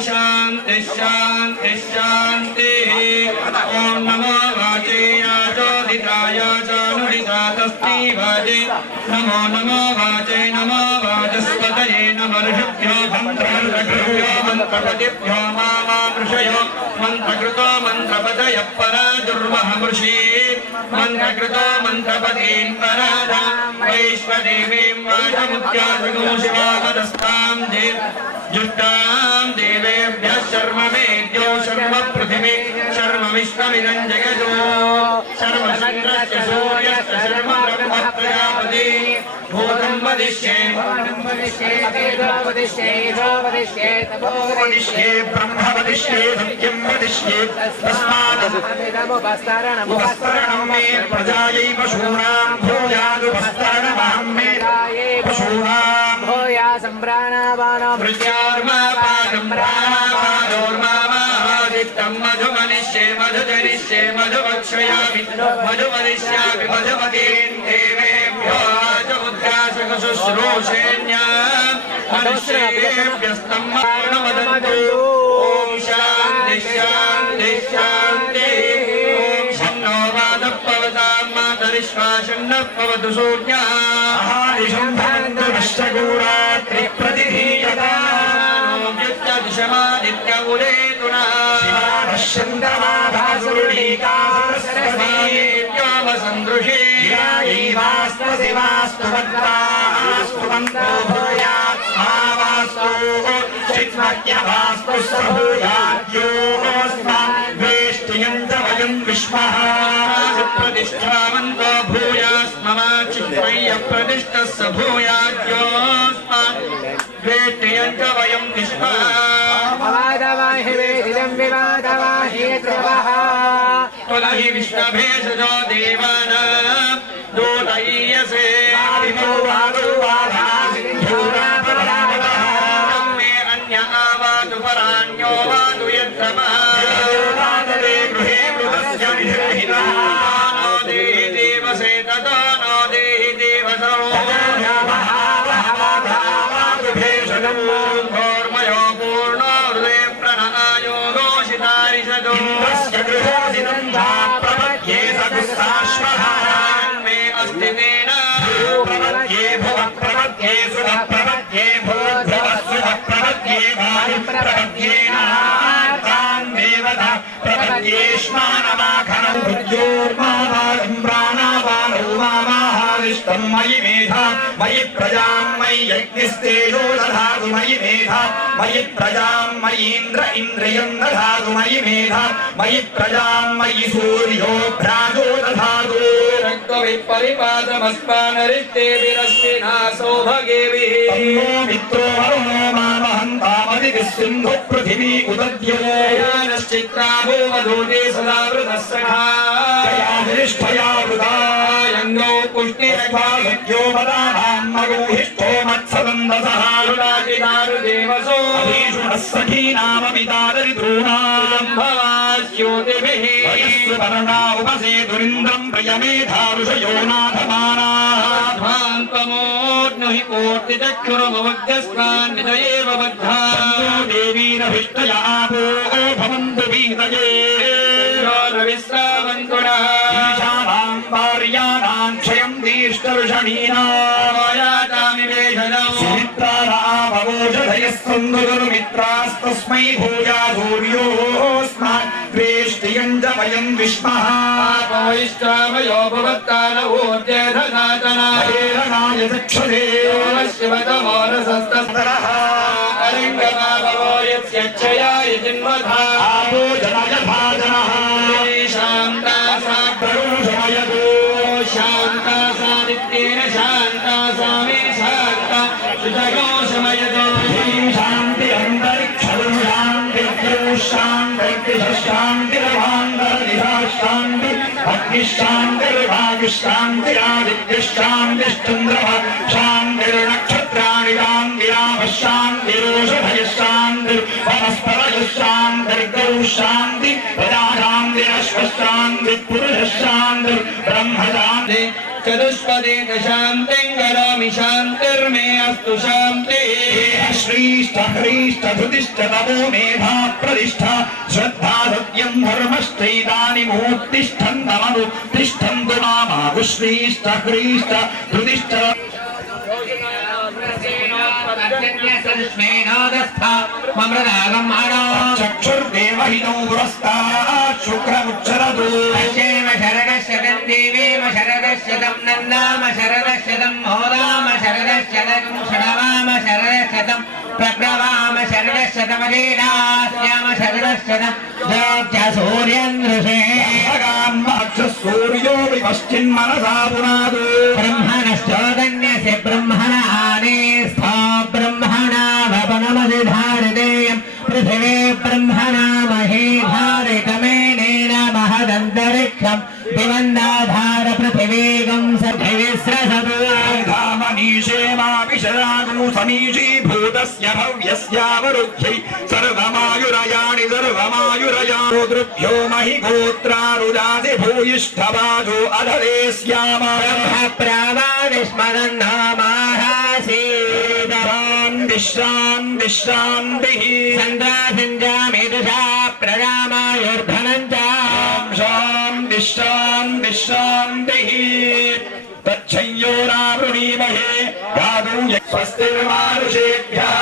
शांति शांति शांति ओम नमो वाचेयाचोदिताय चानुदितातस्ति वाजे नमो नमो वाचे नमो वाचस्पतये नमर्षभ्यो मन्त्रमन्त्रकृभ्यो मन्त्रपतिभ्यो मामामृषयो मन्त्रकृतो मन्त्रपतयः पराजुर्वहमृषि मन्त्रकृतो मन्त्रपतीन् पराधा वैश्वदेवीं वाचमुद्यासगोशिवामदस्तां जुष्टां देवेभ्यः शर्म मेद्यो शर्म पृथिवी शर्म विश्वमिदं जगतो शर्म चन्द्रस्य सूर्यस्य शर्म ब्रह्म प्रजापति भूतं वदिष्ये ब्रह्म वदिष्ये सत्यं वदिष्ये तस्मादुपस्तरणं मे प्रजायै पशूनां भूयादुपस्तरणमहं मे पशूनां भूया सम्प्राणावानो मृत्यार्मापादम्रापादोर्मामादित्तं मधुमनिष्ये मधुजनिष्ये मधुवक्षयामि मधुमनिष्यामि मधुमतीं देवेभ्यो शुश्रूषेण्या मनुष्येभ्यस्तं मानवदन्तु ॐ शान्ति शान्ति शान्ति ॐ शन्नो वादः पवतां मातरिश्वा शन्नः पवतु सूर्यः हरिशन्धन्तु नश्चगोरात्रिप्रतिधीयता दिशमादित्य उदेतुना शिवाश्चन्द्रमाभासुरुणीकासरस्वतीव्योमसन्दृशे वास्तु भद्रास्तु भूयात् स्वावास्तु चित्मह्यवास्तु सभूयाद्योऽस्मान् वेष्टियन्त वयं विश्वः प्रतिष्ठावन्तो भूयास्मवाचित्मय्य प्रतिष्ठः स भूयाद्योऽस्मान् वेष्टियन्त वयं विश्वः विवादवाहि वेदिदं विवादवाहि त्रवः तुलहि विश्वभेषजो देवानां दोलय्यसे मे अन्य आवातु पराण्यो वातु यत्रमः गृहे मृतस्य विधिरहितः नो देहि देवसे ततो नो देहि देवसो घोर्मयो पूर्णो हृदय प्रणआयो घोषितारिषदो प्रपद्ये सदुस्साश्वः मे अस्ति तेन प्रपद्ये भुवः प्रपद्ये सुधः प्रपद्ये भूर्भुवः सुधः प्रपद्ये वायु प्रपद्येनार्तान् देवता प्रपद्येष्मानमाखनं भृत्योर्मावाहं प्राणावानौ मामाहाविष्टं मयि मेधा मयि प्रजां मयि यज्ञस्तेजो दधातु मयि मेधा मयि प्रजां मयीन्द्र इन्द्रियं दधातु मयि मेधा मयि प्रजां मयि सूर्यो भ्राजो दधातु रक्तविपरिपादमस्मानरिष्टे विरश्मिना सौभगेभिः तन्नो मित्रो वरुणो मामहन्तामदितिः सिन्धुः पृथिवी उदद्यो यानश्चित्राभो वधूते सदा वृतः सखा जयाधिष्ठया वृता यङ्गौ पुष्टिरक्षा सत्यो वदानां मगोहिष्ठो मत्सदन्दसः रुदाचिदारुदेवसो अभीषुणः सखीनाममितादरिद्रूणां भवास्योतिभिः वयस्सुपर्णा उपसेतुरिन्द्रं प्रियमेधा ऋषयो नाथमानाः ध्वान्तमोऽग्निः कोटिचक्षुरमवग्रस्मान् निजयेव बद्धाः देवीरभिष्टया आपो भवन्तु भीतये विश्रावन्तु नः ईशानां भार्याणां क्षयं दीष्टऋषणीनां सुमित्राणामवोषधयः सन्दुर्मित्रास्तस्मै भूया सूर्योऽस्मान् वेष्टियं च वयं विश्वः वैष्टावयो भवत्तानवोद्यधनातनाय चक्षुषे शिवतमोरसस्तरः अलिङ्गनाभवो यस्यच्छयाय जिन्वधा आपो जनय भाजनः शान्ता सा प्ररुषमयतु शान्ता सा नित्येन शान्ता सा मे शान्ता शुचकोशमयतु शान्ति अन्तरिक्षं शान्तिर्शान्तिर्भान्तरदिशान्ति अग्निशान्तिर्वायुशान्तिरादित्यशान्तिश्चन्द्रः शान्तिर्नक्षत्राणि शान्तिरामः शान्तिरोषधयशान्तिर्वनस्पतयशान्तिर्गौ शान्ति प्रजाशान्तिरश्वशान्तिपुरुषशान्तिर्ब्रह्मशान्ति चतुष्पदे शान्तिं करोमि शान्तिर्मे अस्तु शान्तिः श्रीष्ठ ह्रीष्ठ धृतिष्ठ तमो मेधा प्रतिष्ठा श्रद्धा सत्यं धर्मश्चैतानि मुत्तिष्ठन्तमनु तिष्ठन्तु मामागु श्रीष्ठ ह्रीष्ठ धृतिष्ठ चक्षुर्देवहिनो पुरस्तात् शुक्रमुच्चरतु शरदशतं देवेम शरदशतं नन्दाम शरदशतं मोदाम शरदशतं षडवाम शरदशतं प्रप्रवाम शरदशतमदेनास्याम शरदशतं च सूर्यन्दृशे सूर्यो विपश्चिन्मनसा पुनादु ब्रह्मणश्चोदन्यस्य ब्रह्मण आनेस्थो ब्रह्मणा वपनमधिधारितेयं पृथिवी ब्रह्मणा महे धारितमेनेन महदन्तरिक्षं दिवन्दाधार पृथिवीगं सद्भिविस्रसतु धामनीशेमापि शरागु समीची भूतस्य भव्यस्यावरुध्यै सर्वमायुरयाणि सर्वमायुरयानो दृभ्यो महि गोत्रारुदासि भूयिष्ठवाजो अधरे स्याम ब्रह्मप्रावादिष्मदन्नामाहासीद शान्तिः सन्द्रासिञ्जामेदुषा प्रजामायुर्धनं च शान्तिः तच्छंयोरावृणीमहे गादु स्वस्तिर्मानुषेभ्यः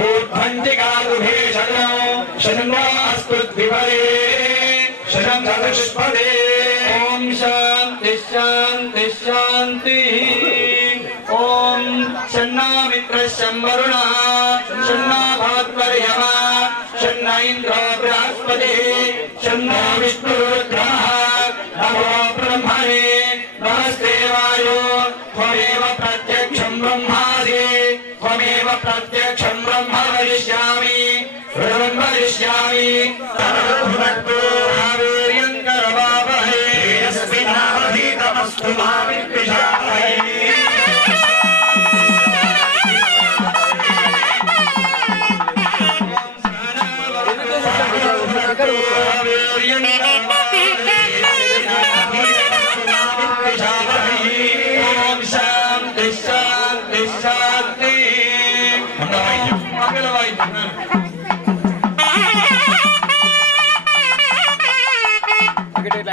ऊर्ध्वञ्जिगादुभे शन्वास्पृद्विपरे शतचतुष्पदे ॐ शान्तिः ॐ शन्नो मित्रः शम्वरुणः शन्नो भवत्वर्यमा शन्न इन्द्रो बृहस्पतिः शन्नो विष्णुरुद्रः नमो ब्रह्मणे नमस्ते वायो त्वमेव प्रत्यक्षं ब्रह्मासि त्वमेव प्रत्यक्षं ब्रह्म वदिष्यामि वीर्यं करवावहै यस्मिन्नावधीतमस्तु मा विद्विषावहै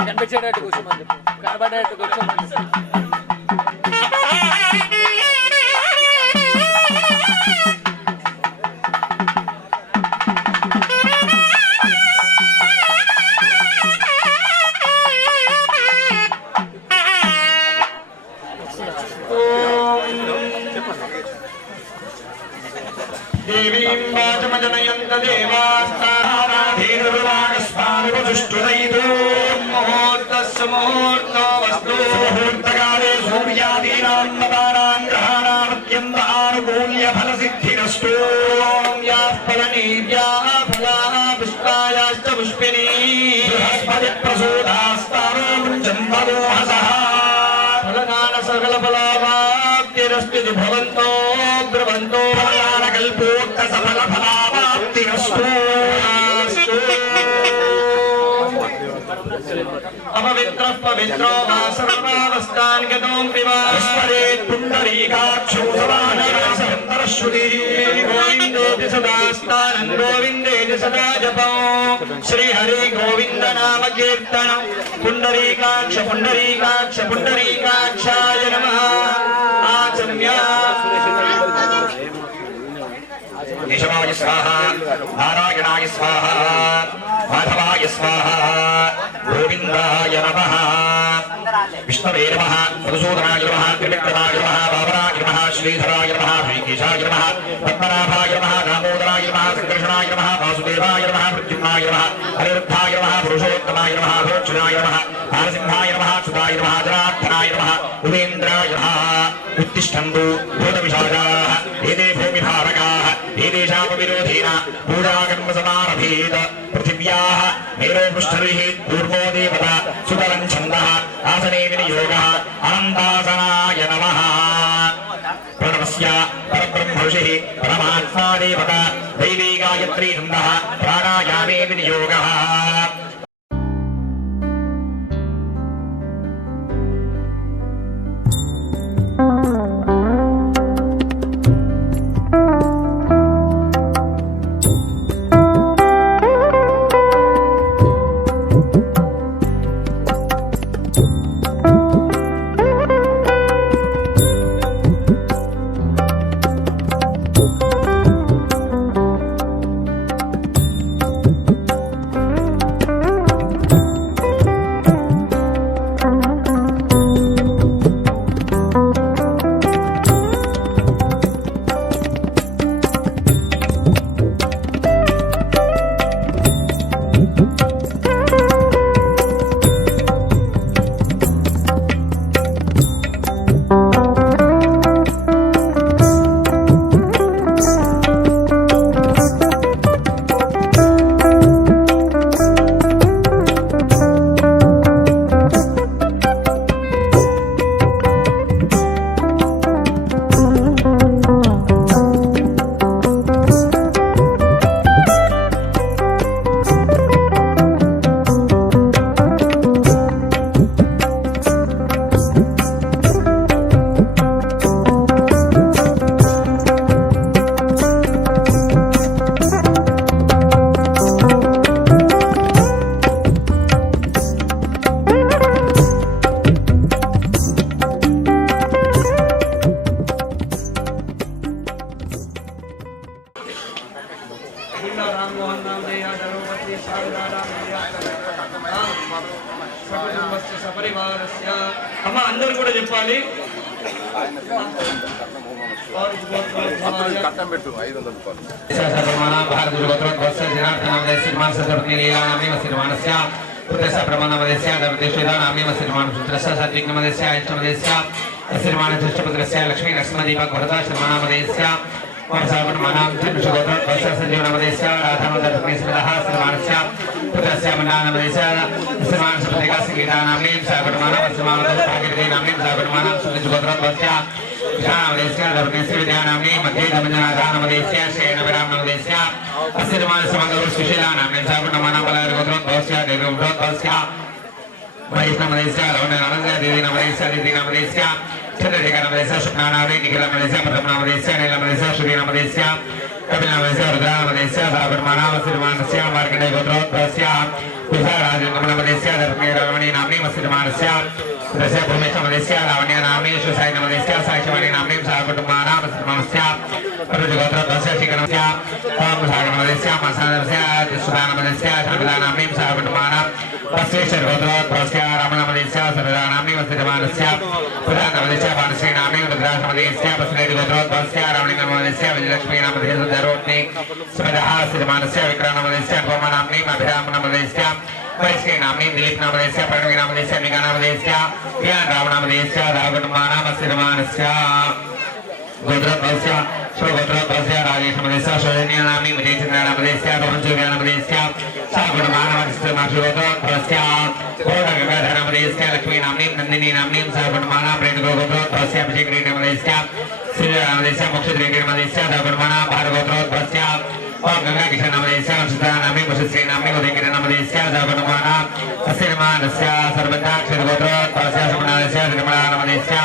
కనిపించేటట్టు కూర్చోమని చెప్పు కనబడేటట్టు కూర్చోమని చెప్పు देवीं वाचमजनयन्त देवास्ताराधीनुर्वागस्वामिवजुष्टुदयितो मुहूर्तस्य मुहूर्तो वस्तु मुहूर्तकाले सूर्यादीनां नवानां ग्रहाणामत्यन्त आनुकूल्य फलसिद्धिरस्तु याः फलनीर्याः फलाः पुष्पायाश्च पुष्पिनी बृहस्पतिप्रसूदास्तारो मुञ्चन्वरोहसः फलदान सकलफलावाप्तिरस्ति भवन्तो ब्रवन्तो फलानकल्पोक्त सफलफलावाप्तिरस्तु अपवित्रः पवित्रो वा सर्वावस्थान् गतों स्मरेत् पुण्डरीकाक्षो समानरसन्तरश्रुतिः गोविन्दोऽपि सदा स्थानं गोविन्देति सदा जपो श्रीहरि गोविन्द नाम कीर्तनं पुण्डरीकाक्ष पुण्डरीकाक्ष पुण्डरीकाक्षाय नमः आचम्य केशवाय स्वाहा नारायणाय स्वाहा माधवाय स्वाहा गोविन्दाय नमः विष्णवे नमः मधुसूदनाय नमः त्रिविक्रमाय नमः बाबराय नमः श्रीधराय नमः श्रीकेशाय नमः पद्मनाभाय नमः दामोदराय नमः संकर्षणाय नमः वासुदेवाय नमः प्रद्युम्नाय नमः अनिरुद्धाय नमः पुरुषोत्तमाय नमः भोक्षणाय नमः नारसिंहाय नमः सुताय नमः जनार्दनाय नमः उपेन्द्राय नमः उत्तिष्ठन्तु भूतविशाखाः एते भूमिभारकाः एतेषामविरोधेन पूजाकर्म समारभेत् पृथिव्याः मेरोपृष्ठभिः पूर्वो देवता सुतरं छन्दः आसने विनियोगः अनन्तासनाय नमः प्रणवस्य परब्रह्म ऋषिः परमात्मा देवता दैवी गायत्री छन्दः प्राणायामे विनियोगः అమ్మ అందరూ కూడా చెప్పాలి. కట్టం పెట్టు 500 రూపాయలు. लक्ष्मी नरसिंहदीपक भरता शर्मानामदेस्य वर्षावणमानां चन्द्रशोधर संजीवनामदेस्य राधामदर्शनेश्वरः श्रीमानस्य पुत्रस्य मन्नानामदेस्य श्रीमानसपतिका संगीतानाम्नीं सागरमानां श्रीमानदो भागीरथीनाम्नीं सागरमानां सुनिजुगोत्रस्य विधानामदेस्य धर्मेश्वर विद्यानाम्नीं मध्ये धर्मजनाधानामदेस्य श्रेणविरामनामदेस्य श्रीमानसमङ्गलुर सुशीलानाम्नीं सागरमानां बलारगोत्रस्य देवगोत्रस्य वैष्णवदेस्य लवणनामदेस्य देवीनामदेस्य दिदीनामदेस्य चंद्रशेखरनामदेस्य शुक्लानामदेस्य निखिलनामदेस्य प्रथमनामदेस्य नीलनामदेस्य श्रीनामदेस्य कपिलनामदेस्य रुद्रनामदेस्य सागरमानां श्रीमानस्य मार्कण्डेयगोत्रोद्भवस्य विशालराजनामदेस्य धर्मेरमणीनाम्नीं श्रीमानस्य रस्य भूमेशनामदेस्य लावण्यानाम्नीं सुसायनामदेस्य साक्षिवाणीनाम्नीं साकुटुम्बानां श्रीमानस्य रुद्रगोत्रोद्भवस्य शिखरस्य सागरनामदेस्य मासानस्य सुधानामदेस्य शर्मिलानाम्नीं साकुटुम्बानां बसवेश्वरगोत्रोद्भवस्य रामनामदेस्य सरदानाम्नीं श्रीमानस्य प्रधाननामदेस्य भानुश्रीनाम्नीं रुद्रानामदेस्य बसवेश्वरगोत्रोद्भवस्य रामलिंगनामदेस्य विजयलक्ष्मीनामदेस्य धरोत्नी सुमदः श्रीमानस्य विक्रमनामदेस्य अनुपमानाम्नीं अभिरामनामदेस्य वैश्रीनाम्नीं दिलीपनामदेस्य प्रणवीनामदेस्य निगानामदेस्य ज्ञानरामनामदेस्य दागुटुम्बानां श्रीमानस्य गोत्रोद्भवस्य स्वगोत्रोद्भवस्य राजेशनामदेस्य शोधनीयनाम्नीं विजयचन्द्रनामदेस्य रोहनसूर्यानामदेस्य सागुटुम्बानामदेस्य गंगाधरनामदेस्य लक्ष्मीनाम्नीं नन्दिनीनाम्नीं सागुटुम्बानां रेणुगोत्रोद्भवस्य अभिषेकनामदेस्य श्रीरामदेस्य मोक्षद्रेकनामदेस्य दागुटुम्बानां भारगोत्रोद्भवस्य और गंगा किशनामदेस्य सुधानाम्नीं वसुश्रीनाम्नीं उदयकिरणनामदेस्य दागुटुम्बानां श्रीमानस्य सर्वदाक्षरगोत्रोद्भवस्य समनामदेस्य निर्मलानामदेस्य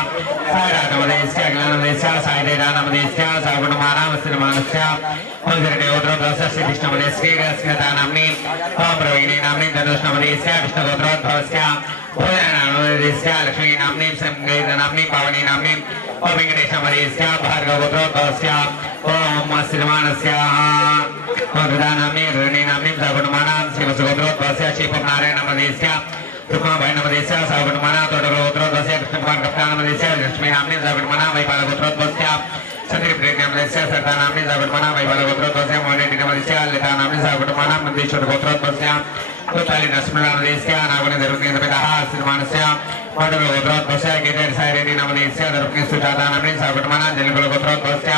सायरानामदेस्य ज्ञानामदेस्य सायदेदानामदेस्य सागुटुम्बानां श्रीमानस्य मंदिरगोत्रोद्भवस्य श्रीकृष्णनामदेस्य श्रीरस्मितानाम्नीं प्रवीणीनाम्नीं धनुष्नामदेस्य विष्णुगोत्रोद्भवस्य भोजनामदेस्य लक्ष्मीनाम्नीं संगीतनाम्नीं पावनीनाम्नीं और वेंकटेशनामदेस्य भार्गवगोत्रोद्भवस्य ओम श्रीमानस्य प्रधानाम्नीं ऋणीनाम्नीं सागुटुम्बानां श्रीवत्सगोत्रोद्भवस्य श्रीपनारायणामदेस्य रुक्मा भाई नमदेस्य सागुटमाना तोटगोत्रोद्भवस्य कृष्णकुमार कप्तान नमदेस्य लक्ष्मी नामनी सागुटमाना वैपालगोत्रोद्भवस्य चंद्री प्रेम नमदेस्य सरदा नामनी सागुटमाना वैपालगोत्रोद्भवस्य मोहनेटी नमदेस्य लता नामनी सागुटमाना मंदेश्वर गोत्रोद्भवस्य कोताली नस्मला नमदेस्य नागुने दरुक्ने नमदः श्रीमानस्य मोडगोत्रोद्भवस्य केतेर सायरेटी नमदेस्य दरुक्ने सुजाता नामनी सागुटमाना जलगुल गोत्रोद्भवस्य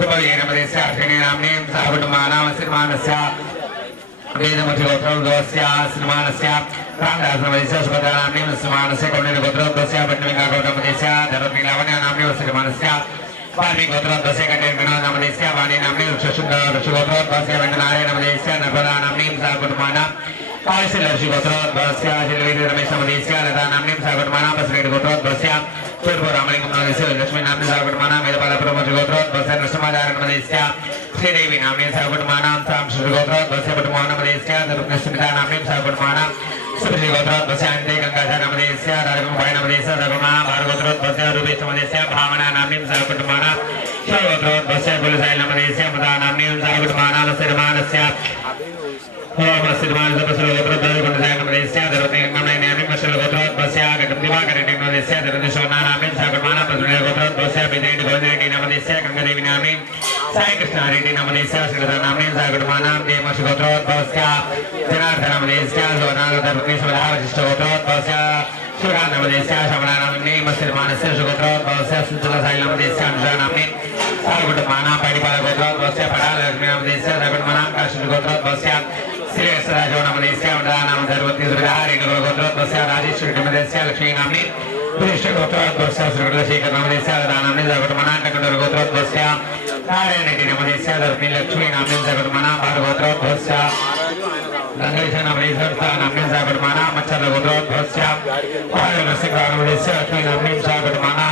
उपये नमदेस्य अश्विनी नामनी सागुटमाना श्रीमानस्य वेदमठगोत्रोद्भवस्य श्रीमानस्य रामदासनमदेस्य सुभद्रा नामनी श्रीमानस्य कौण्डिन्यगोत्रोद्भवस्य भट्टविङ्गागौतमदेस्य धरत्नीलावण्यनाम्नी श्रीमानस्य वाल्मीकिगोत्रोद्भवस्य कण्ठेर्गणनामदेस्य वाणी नाम्नी ऋषिगोत्रोद्भवस्य वेङ्कटनारायणमदेस्य नर्मदा नाम्नी सागुटमाना काशीलर्षिगोत्रोद्भवस्य रमेशनमदेस्य लता नाम्नी सागुटमाना बसरेटिगोत्रोद्भवस्य पूर्वरामलिङ्गमदेस्य लक्ष्मी नाम्नी सागुटमाना वेदपालपुरमठगोत्रोद्भवस्य नृसिंहधारणमदेस्य श्रीदेवी नाम्नी सागुटमाना सांश्रुगोत्रोद्भवस्य पटुमोहनमदेस्य धरुक्नस्मिता नाम्नी सागुटमाना सुब्रजीगोत्रोद्भवस्य अन्ते गङ्गाधरमदेस्य राजकुमारनमदेस्य रघुमा भारगोत्रोद्भवस्य रूपेशमदेस्य भावना नाम्नी सागुटमाना शिवगोत्रोद्भवस्य कुलसायनमदेस्य मदा नाम्नी सागुटमाना वसिरमानस्य श्रीमान गोत्रोद्भवस्य धरत्नीगङ्गमनयनाम्नी वशलगोत्रोद्भवस्य गङ्गदिवाकरेटिनमदेस्य धरतिशोना नाम्नी सागुटमाना गोत्रोद्भवस्य विदेटी गोविंदरेड्डी नमदेस्य गङ्गादेवी नाम्नी साई कृष्णारेड्डी नमदेस्य श्रीलता नाम्नी सागुटमाना देवमर्षिगोत्रोद्भवस्य जनार्दनमदेस्य सोनारधर्मकेशवरावशिष्टगोत्रोद्भवस्य शिवकान्तमदेस्य शमलानाम्नी श्रीमानस्य सुगोत्रोद्भवस्य सुजलसायनमदेस्य अनुषानाम्नी सागुटमाना पैडिपालगोत्रोद्भवस्य पडालक्ष्मीनामदेस्य सागुटमाना काशीगोत्रोद्भवस्य श्रीराजोनमदेस्य वडानामधर्वती दुर्गारेणुगोत्रोद्भवस्य राजेश्वरीनमदेस्य लक्ष्मीनाम्नी पुरुषगोत्रोद्भवस्य श्रीगणेशेखरनमदेस्य लतानाम्नी सागुटमाना कण्डूरगोत्रोद्भवस्य नारायणरेड्डिनमदेस्य धर्मी लक्ष्मीनाम्नी सागुटमाना भारगोत्रोद्भवस्य गंगेशनमदेस्य नाम्नी सागुटमाना मच्छलगोत्रोद्भवस्य नरसिंहनमदेस्य लक्ष्मीनाम्नी सागुटमाना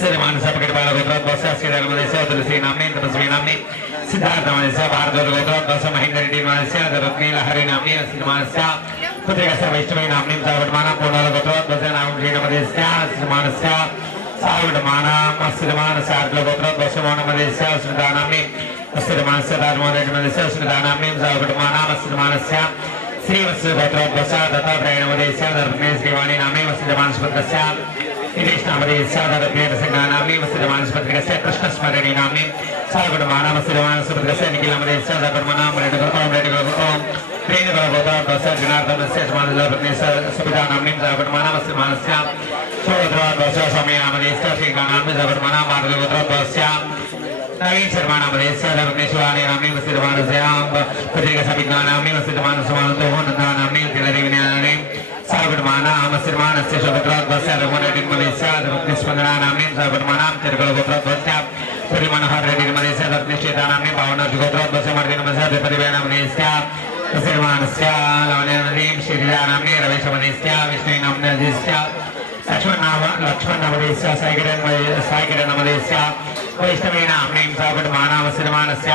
श्रीमानस्य पकड़पालगोत्रोद्भवस्य श्रीधर्मदेस्य तुलसी नाम्नी तपस्वी नाम्नी सिद्धार्थनमदेस्य भारतगोत्रोद्भवस्य महेन्द्ररेड्डिनमदेस्य रत्नीलहरी नाम्नी श्रीमानस्य पुत्रिकस्य वैष्णवी नाम्नी सागुटमाना पूर्णगोत्रोद्भवस्य नामधेनमदेस्य श्रीमानस्य सागुटमाना श्रीमानस्य अर्घगोत्रोद्भवस्य मोहनमदेस्य स्मृता नाम्नी श्रीमानस्य राजमोहनरेड्डिनमदेस्य स्मृता नाम्नी सागुटमाना श्रीमानस्य श्रीवत्सगोत्रोद्भवस्य दत्तात्रेयनमदेस्य धर्मे श्रीवाणी नाम्नी श्रीमानस्पत्रस्य इदेशनामदेस्य धर्मेरसिंहनाम्नी श्रीमानस्पत्रिकस्य कृष्णस्मरणी नाम्नी सागुटमाना श्रीमानस्पत्रिकस्य निखिलनमदेस्य सागुटमाना रेणुगोत्रोद्भवस्य जनार्दनस्य श्रीमानस्य सुपिता नाम्नी सागुटमाना श्रीमानस्य सोत्रोद्भवस्य स्वामीनामदेस्य श्रीकानाम्नी सागुटमाना भारतगोत्रोद्भवस्य नवीन शर्मानामदेस्य धर्मेश्वराणी नाम्नी श्रीमानस्य पुत्रिकसभिज्ञानाम्नी श्रीमानसमानतो नन्दानाम्नी तिलदेवीनाम्नी सागुटमाना श्रीमानस्य सुभद्रोद्भवस्य रघुनाथनमदेस्य धर्मस्पन्दनानाम्नी सागुटमाना तिरुगोत्रोद्भवस्य श्रीमनोहररेड्डिनमदेस्य धर्मश्चेतानाम्नी भावनार्जुगोत्रोद्भवस्य मर्दिनमदेस्य द्विपदिव्यानामदेस्य श्रीमानस्य लवणनाम्नी श्रीरानाम्नी रमेशमदेस्य विष्णुनामदेस्य लक्ष्मणनमदेस्य सायकिरणमदेस्य वैष्णवी नाम्नी सागुटमाना श्रीमानस्य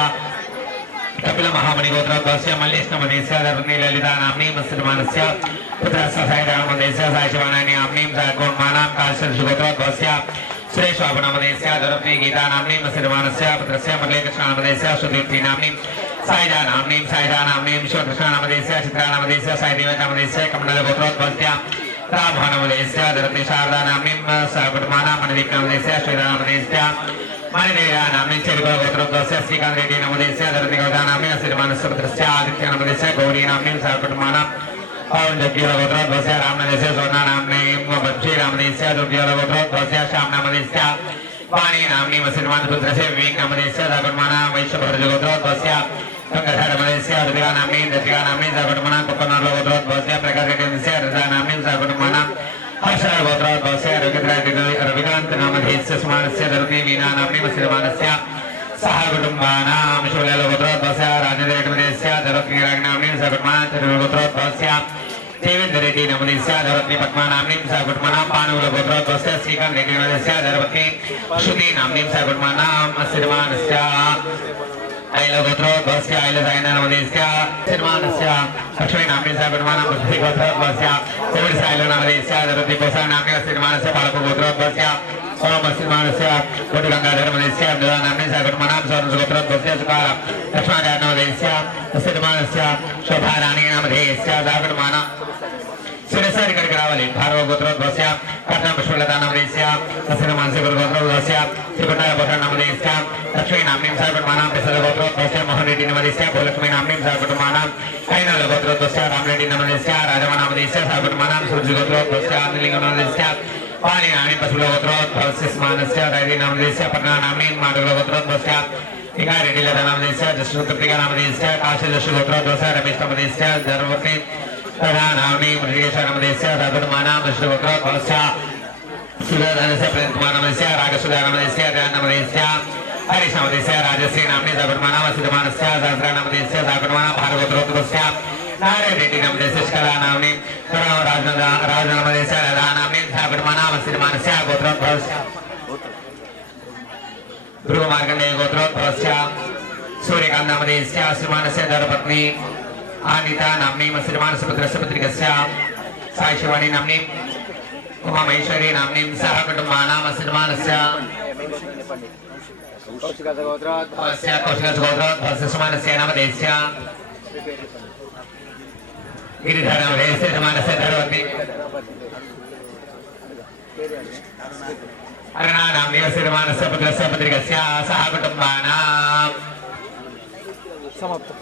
कपिल महामणिगोत्रोद्भवस्य मल्लेशनमदेस्य धर्मनीललिता नाम्नी श्रीमानस्य पुत्रस्य सायरामदेस्य सायशिवानानी नाम्नी सागुटमाना काशीगोत्रोद्भवस्य सुरेशबाबुनमदेस्य धरत्नी गीता नाम्नी श्रीमानस्य पुत्रस्य मुरलीकृष्णनमदेस्य सुदीप्ति नाम्नी सायजा नाम्नी शिवकृष्णनमदेस्य चित्रानमदेस्य सायदेवतामदेस्य कमण्डलगोत्रोद्भवस्य रामभवनमदेस्य धरत्नी शारदा नाम्नी सागुटमाना मणिदीप्तनमदेस्य श्रीरामदेस्य मणिदेया नाम्नी चेरुगोत्रोद्भवस्य श्रीकान्तरेड्डिनमदेस्य धरत्नी गौदा नाम्नी श्रीमानस्य पुत्रस्य आदित्यनमदेस्य गौरी नाम्नी सागुटमाना पवनजग्गीयगोत्रोद्भवस्य रामनदेस्य सोना नाम्नी श्रीरामदेस्य दुर्गीयगोत्रोद्भवस्य श्यामनामदेस्य वाणी नाम्नी श्रीमानपुत्रस्य विवेकनामदेस्य सागुटमाना वैश्वभद्रगोत्रोद्भवस्य गंगाधरमदेस्य ऋतिका नाम्नी सागुटमाना कुक्कनगोत्रोद्भवस्य प्रकाशरेड्डिनमदेस्य रजा नाम्नी सागुटमाना हर्षगोत्रोद्भवस्य रविकान्तनामधेस्य सुमानस्य धरती वीणा नाम्नी श्रीमानस्य सहकुटुम्बानां शिवलगोत्रोद्भवस्य राजेन्द्ररेड्डिनमदेस्य धरत्नीराजनाम्नी सागुटमाना तिरुगोत्रोद्भवस्य देवेन्द्ररेड्डिनमदेस्य धरत्नी पद्मानाम्नी सागुटमाना पानुगोत्रोद्भवस्य श्रीकान्तरेड्डिनमदेस्य धरत्नी श्रुति नाम्नी सागुटमाना श्रीमानस्य ऐलगोत्रोद्भवस्य ऐलसायनमदेस्य श्रीमानस्य लक्ष्मी नाम्नी सागुटमाना पुष्टिगोत्रोद्भवस्य श्रीसायनमदेस्य धरत्नी कोसा नाम्नी श्रीमानस्य पालकगोत्रोद्भवस्य श्रीमानस्य कोटिगंगाधरमदेस्य नाम्नी सागुटमाना सोनसगोत्रोद्भवस्य सुकाल लक्ष्मणाचार्यनमदेस्य श्रीमानस्य शोभाराणी नामधेयस्य सागुटमाना लिभारो गोत्रोद्भवस्य कर्तन पुष्पलता नामदेस्य तस्य मानसे गोत्रोद्भवस्य त्रिपुटाय भूषण नामदेस्य लक्ष्मी नाम्नीं सर्वमानां पिसद गोत्रोद्भवस्य मोहनरेड्डी नामदेस्य भूलक्ष्मी नाम्नीं सर्वमानां कैनल गोत्रोद्भवस्य रामरेड्डी नामदेस्य राजमा नामदेस्य सर्वमानां सूर्य गोत्रोद्भवस्य आदिलिंग नामदेस्य पाणि नाम्नीं पशुलो गोत्रोद्भवस्य स्मानस्य दैवी नामदेस्य पर्णा नाम्नीं माडुलो गोत्रोद्भवस्य इकारेड्डी लता नामदेस्य जशुकृतिका नामदेस्य काशी जशु गोत्रोद्भवस्य रमेश नामदेस्य धर्मवर्ती तथा नाम्नीं ऋषिकेश नामदेस्य सर्वमानां जशु गोत्रोद्भवस्य सुधाधनस्य प्रेमकुमार नामदेस्य रागसुधा नामदेस्य ध्यान नामदेस्य हरीश नामदेस्य राजश्री नाम्नी सर्वमानां वसुधमानस्य सहस्रा नामदेस्य सर्वमानां भारगोत्रोद्भवस्य नारायण रेड्डी नामदेस्य कला नाम्नी राज नामदेस्य लता नाम्नी सर्वमानां वसुधमानस्य गोत्रोद्भवस्य ध्रुव मार्कंडेय गोत्रोद्भवस्य सूर्यकांत नामदेस्य श्रीमानस्य धर्मपत्नी आनिता नाम्नी श्रीमानस्य पुत्रस्य पुत्रिकस्य साई शिवानी नाम्नी उमा महेश्वरी नाम्नीं सह कुटुंबानां श्रीमानस्य कौशिकगोत्रोद्भवस्य सुमानस्य नामदेस्य गिरिधर नामदेस्य सुमानस्य धर्मपत्नी अरुणा नाम्नी श्रीमानस्य पुत्रस्य पुत्रिकस्य सह कुटुंबानां समाप्तं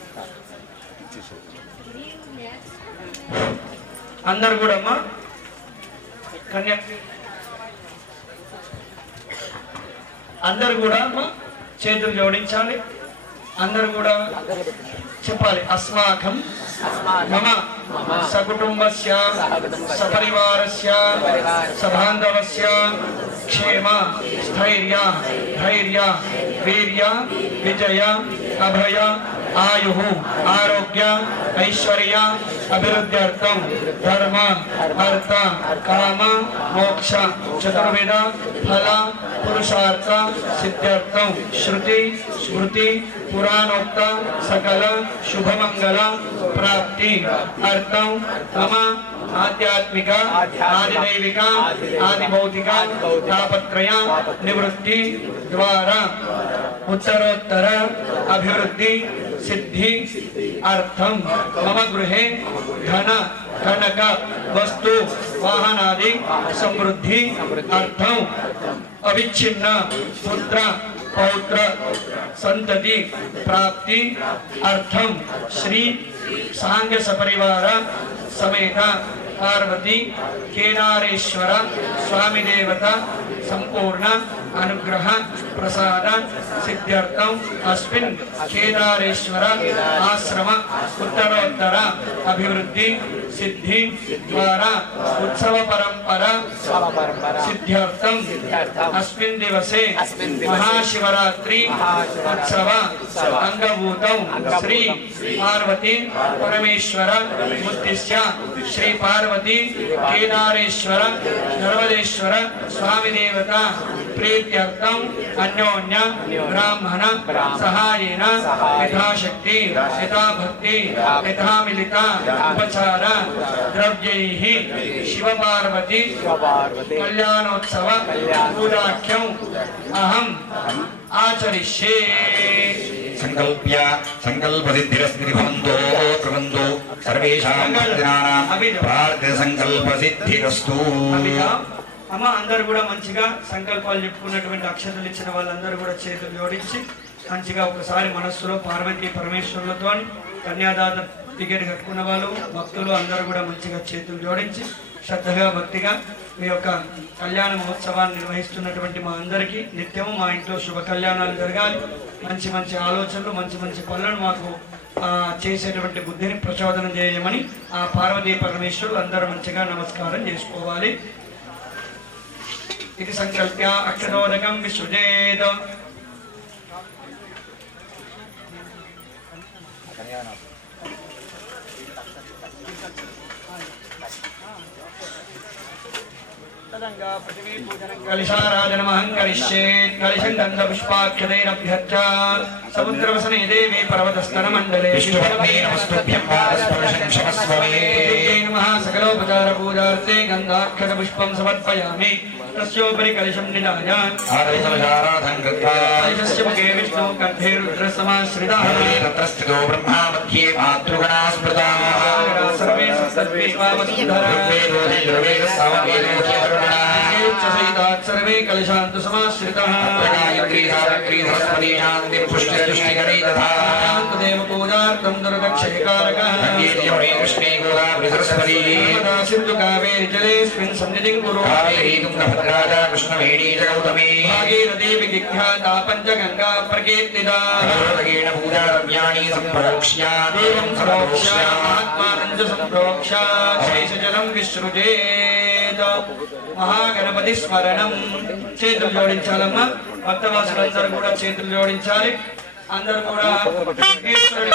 అందరు కూడా అమ్మా కన్యా అందరు కూడా అమ్మా చేతులు జోడించాలి అందరు కూడా చెప్పాలి అస్మాకం మమ సకుటుంబస్య సపరివారస్య సబాంధవస్య క్షేమ స్థైర్య ధైర్య వీర్య విజయ అభయ ఆయు ఆరోగ్య ఐశ్వర్య అభివృద్ధ్యర్థం ధర్మ అర్థ కామ మోక్ష చతుర్విధ ఫల పురుషార్థ సిద్ధ్యర్థం శృతి స్మృతి పురాణోక్త సకల శుభమంగళ ప్రాప్తి అర్థం మమ ఆధ్యాత్మిక ఆదిదైవిక ఆదిభౌతిక తాపత్రయ నివృత్తి ద్వారా ఉత్తరోత్తర అభివృద్ధి సిద్ధి అర్థం మమ గృహే ధన కనక వస్తు వాహనాది సమృద్ధి అర్థం అవిచ్ఛిన్న పుత్ర పౌత్ర సంతతి ప్రాప్తి అర్థం శ్రీ సాంగ సపరివార సమేత పార్వతి కేదారేశ్వర స్వామి దేవత సంపూర్ణ అనుగ్రహ ప్రసాద సిద్ధ్యర్థం అస్మిన్ కేదారేశ్వర ఆశ్రమ ఉత్తరోత్తర అభివృద్ధి సిద్ధి ద్వారా ఉత్సవ పరంపర సిద్ధ్యర్థం అస్మిన్ దివసే మహాశివరాత్రి ఉత్సవ అంగభూతం శ్రీ పార్వతి పరమేశ్వర ఉద్దిశ్య శ్రీ పార్వతి కేదారేశ్వర నర్మదేశ్వర స్వామి దేవత ప్రీత్యర్థం అన్యోన్య బ్రాహ్మణ సహాయేన యథాశక్తి యథాభక్తి యథామిలిత ఉపచార ద్రవ్యైః శివపార్వతి కళ్యాణోత్సవ పూజాఖ్యం అహం ఆచరిష్యే. సంకల్ప్య సంకల్పసిద్ధిరస్తి భవంతో ప్రబంతో సర్వేషాం భక్తానాం ప్రార్థన సంకల్పసిద్ధిరస్తు. అమ్మ అందరు కూడా మంచిగా సంకల్పాలు చెప్పుకున్నటువంటి అక్షతలు ఇచ్చిన వాళ్ళందరూ కూడా చేతులు జోడించి మంచిగా ఒకసారి మనస్సులో పార్వతీ పరమేశ్వరులతో కన్యాదాత టికెట్ కట్టుకున్న వాళ్ళు భక్తులు అందరూ కూడా మంచిగా చేతులు జోడించి శ్రద్ధగా భక్తిగా మీ యొక్క కళ్యాణ మహోత్సవాన్ని నిర్వహిస్తున్నటువంటి మా అందరికీ నిత్యము మా ఇంట్లో శుభ కళ్యాణాలు జరగాలి, మంచి మంచి ఆలోచనలు మంచి మంచి పనులను మాకు చేసేటువంటి బుద్ధిని ప్రచోదనం చేయమని ఆ పార్వతీ పరమేశ్వరులు అందరూ మంచిగా నమస్కారం చేసుకోవాలి. ఇది సంకల్ప్య అక్షరోదకం విసృజేత్. कलिशाराजनमहं करिष्ये कलिशं गन्धपुष्पाक्षतैरभ्यर्च्य समुद्रवसने देवी पर्वतस्तनमण्डले नमः सकलोपचारपूजार्थे गन्धाक्षतपुष्पं समर्पयामि तस्योपरि कलिशं निधाय कलिशस्य मुखे विष्णु कण्ठे रुद्रसमाश्रितः ततस्थितो ब्रह्मा मध्ये मातृगणा स्मृता सर्वे सत्सर्वे वावसुन्धरा सहितात् सर्वे कलिशान्तु समाश्रितः देवपूजार्थं दुर्गक्षयकारकः सिन्धु कावेरी जलेऽस्मिन् सन्निधिं कुरु भागीरथी विख्याता पञ्चगङ्गा प्रकीर्तिता देवं सम्प्रोक्ष्य आत्मानं च सम्प्रोक्ष्य शेषजलं विसृजेत् మహాగణపతి స్మరణం చేతులు జోడించాలమ్మా భక్తవాసులందరూ కూడా చేతులు జోడించాలి అందరూ కూడా విఘ్నేశ్వరుడి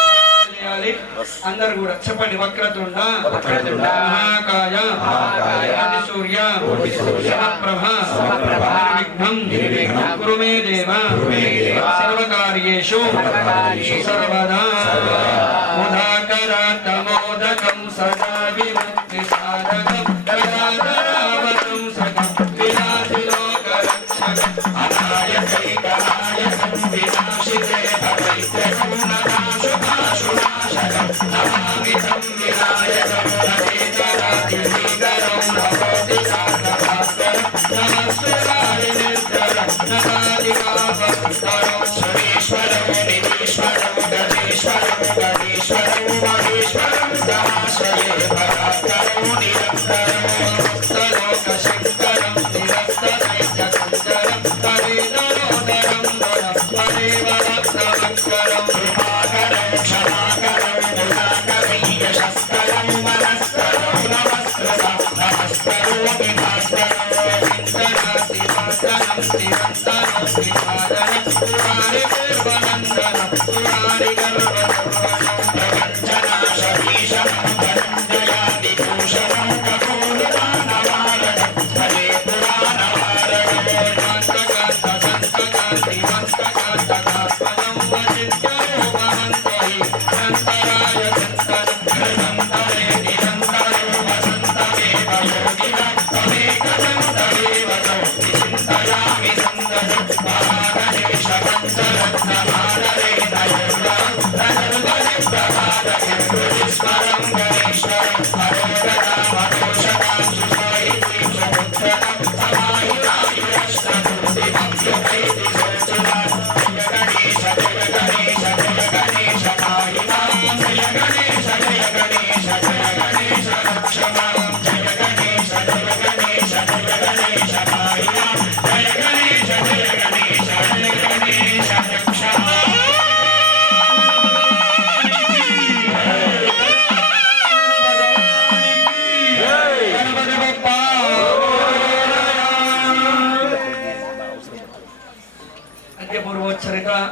చేయాలి అందరూ కూడా చెప్పండి వక్రతుండ మహాకాయ సూర్య సమప్రభ నిర్విఘ్నం కురు మే దేవ సర్వకార్యేషు సర్వదా ముదాకరాతమోదకం సదా విముక్తి సాధకం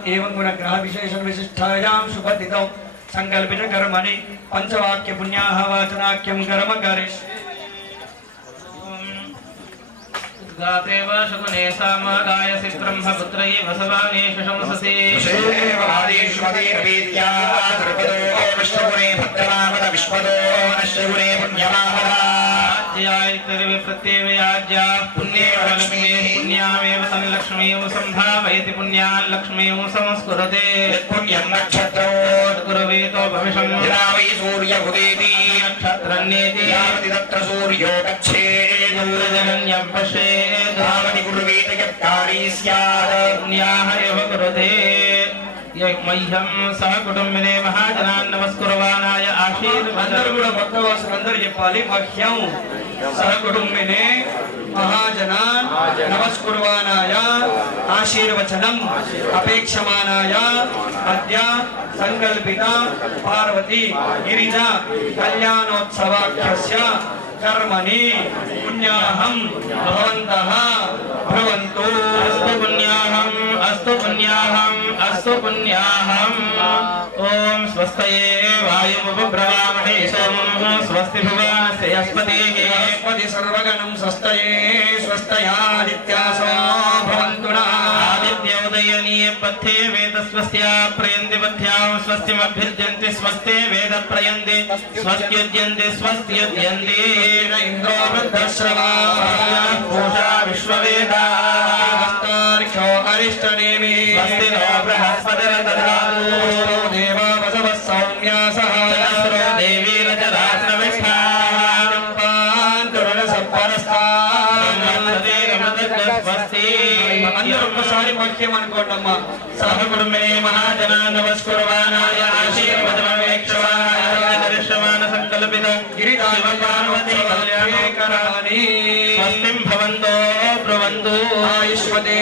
एवं गुण ग्रह विशेषण विशिष्टायां शुभतितौ संकल्पित कर्मणि पंचवाक्य पुण्याः वाचनाख्यं कर्म करिष्ये गातेव शकुने सामगायसि ब्रह्मपुत्रै वसवानेषु शंससि पुण्यामेव तन्लक्ष्मीं सम्भावयति पुण्यान् लक्ष्मीं संस्कुरते पुण्यं नक्षत्रौ गुरवेतो भविषं यदा वै सूर्यमुदेति नक्षत्रन्येति यावति तत्र सूर्यो गच्छेत् जनन्यं पश्येत् यावति कुर्वीत यत्कारी स्यात् पुण्याः एव कुरुते मह्यं सह कुटुम्बिने महाजनान् नमस्कुर्वाणाय అందరూ కూడా భక్తవాసులందరూ చెప్పాలి మహ్యం సహ కుటుంబినే మహాజనాన్ నమస్కుర్వాణాయ ఆశీర్వచనం అపేక్షమానాయ అద్య సంకల్పిత పార్వతి గిరిజ కళ్యాణోత్సవాఖ్యస్య కర్మణి పుణ్యాహం భవంతః భ్రవంతు अस्तु पुण्याहं अस्तु पुण्याहं अस्तु पुण्याहं ओम स्वस्तये वायुमुपब्रवामहे सोमं स्वस्ति भुवनस्य यस्पतिः सर्वगणं स्वस्तये स्वस्तयादित्यासो भवन्तु नः आदित्योदयनीय पथ्ये वेदस्वस्य प्रयन्ति पथ्यां स्वस्तिमभ्युज्यन्ति स्वस्ते वेद प्रयन्ति स्वस्त्युज्यन्ति स्वस्त्युज्यन्ति इन्द्रो वृद्धश्रवा पूषा विश्ववेदास्तार्क्ष्यो अरिष्टनेमि स्वस्ति नो बृहस्पतिर्दधातु देवा वसवः सौम्यासः देवी అందరొక్కసారి వాక్యం అనుకోండమ్మా సహకుటుంబే మహాజన నమస్కుర్వాణాయ ఆశీర్వదమేక్షవాయ దర్శమాన సంకల్పిత గిరిదార్వతి కళ్యాణేకరాని స్వస్తిం భవంతో బ్రువంతు ఆయుష్మదే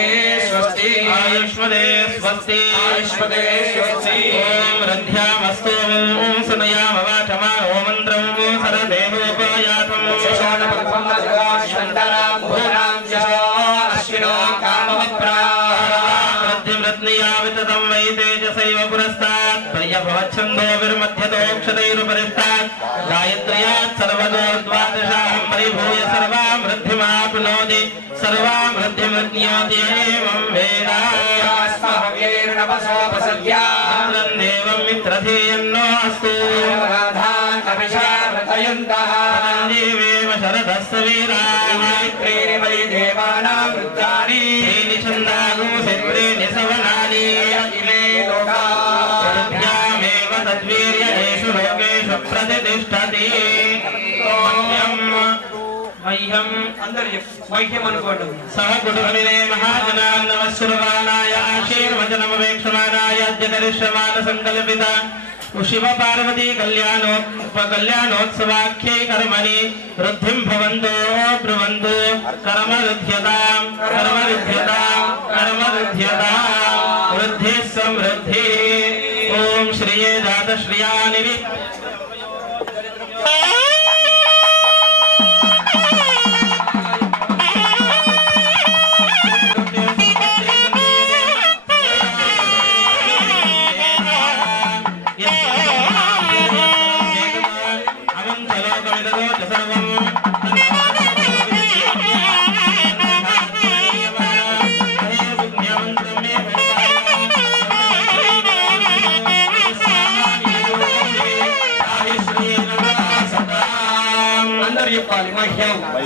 స్వస్తి ఆయుష్మదే స్వస్తి ఆయుష్మదే స్వస్తి ఓం రంధ్యామస్తు సునయామ వాచమా ఓం మంత్రం సరదేవోపయాతం శశాన పద్మజగా శంకరాం భూరాం అశ్వినో कामवप्राद्यमृत्नियाविततं वै तेजसैव पुरस्तात् प्रियभवच्छन्दो विर्मध्यतोक्षतैरुपरिष्टात् गायत्र्यात् सर्वतो द्वादशां परिभूय सर्वां वृद्धिमाप्नोति सर्वां वृद्धिमृत्नोति एवं वेदास्महव्यैर्नवसोपसद्यां देवं मित्रधेयन्नो अस्तु राधानभिषामृतयन्तः जीवेम शरदस्य वीराः वै देवानां वृत्तानि छन्दागो सिद्ध्रेणि सवनानि इमे लोकाः तद्वीर्येषु लोकेषु प्रतिष्ठति मह्यम् मह्यम् अनुकोटु सह कुटुम्बिने महाजनान् नमस्कुर्वाणाय आशीर्वचनमवेक्षमाणाय अद्य करिष्यमाण संकल्पिता शिव पार्वती कल्याणोत्सवाख्ये कर्मणि वृद्धिं भवन्तो ब्रुवन्तु कर्मरुध्यतां वृद्धिः समृद्धिः ॐ श्रिये दातश्रियानि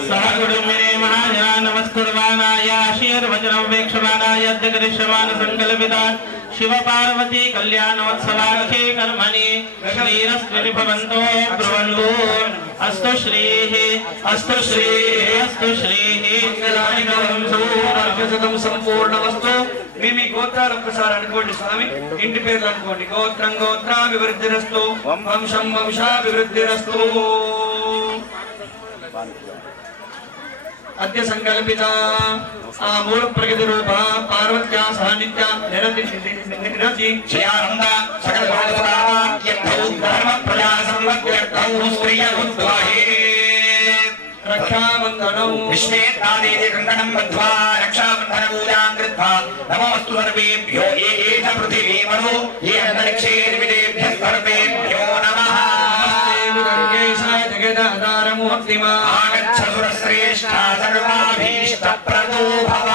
सहकुटुम्बिने महाजनान् नमस्कुर्वाणाय आशीर्वचनमवेक्षमाणाय अद्य करिष्यमाण संकल्पिता शिव पार्वती कल्याणोत्सवाख्ये कर्मणि श्रीरस्त्रिः भवन्तो ब्रुवन्तु अस्तु श्रीः अस्तु श्रीः अस्तु श्रीः మంగళానికం సంపూర్ణమస్తు మీ గోత్రాలు ఒక్కసారి అనుకోండి స్వామి ఇంటి పేర్లు అనుకోండి గోత్రం గోత్రాభివృద్ధిరస్తు వంశం వంశాభివృద్ధిరస్తు अद्य संकल्पिता मूल प्रकृति रूप पार्वत्या सह नित्य निरति श्रेयानंद सकल धर्म प्रजा संवत्यर्थौ स्त्रिय उद्वाहे रक्षाबन्धनौ विश्वेत्तादेति कङ्कणं बद्ध्वा रक्षाबन्धन पूजां कृत्वा नमोऽस्तु सर्वेभ्यो ये च पृथिवी मनो ये अन्तरिक्षे विदेभ्यः सर्वेभ्यो नमः जगदाधारमूर्तिमा आगच्छ सुरश्रेष्ठा सर्वाभीष्टप्रदो भव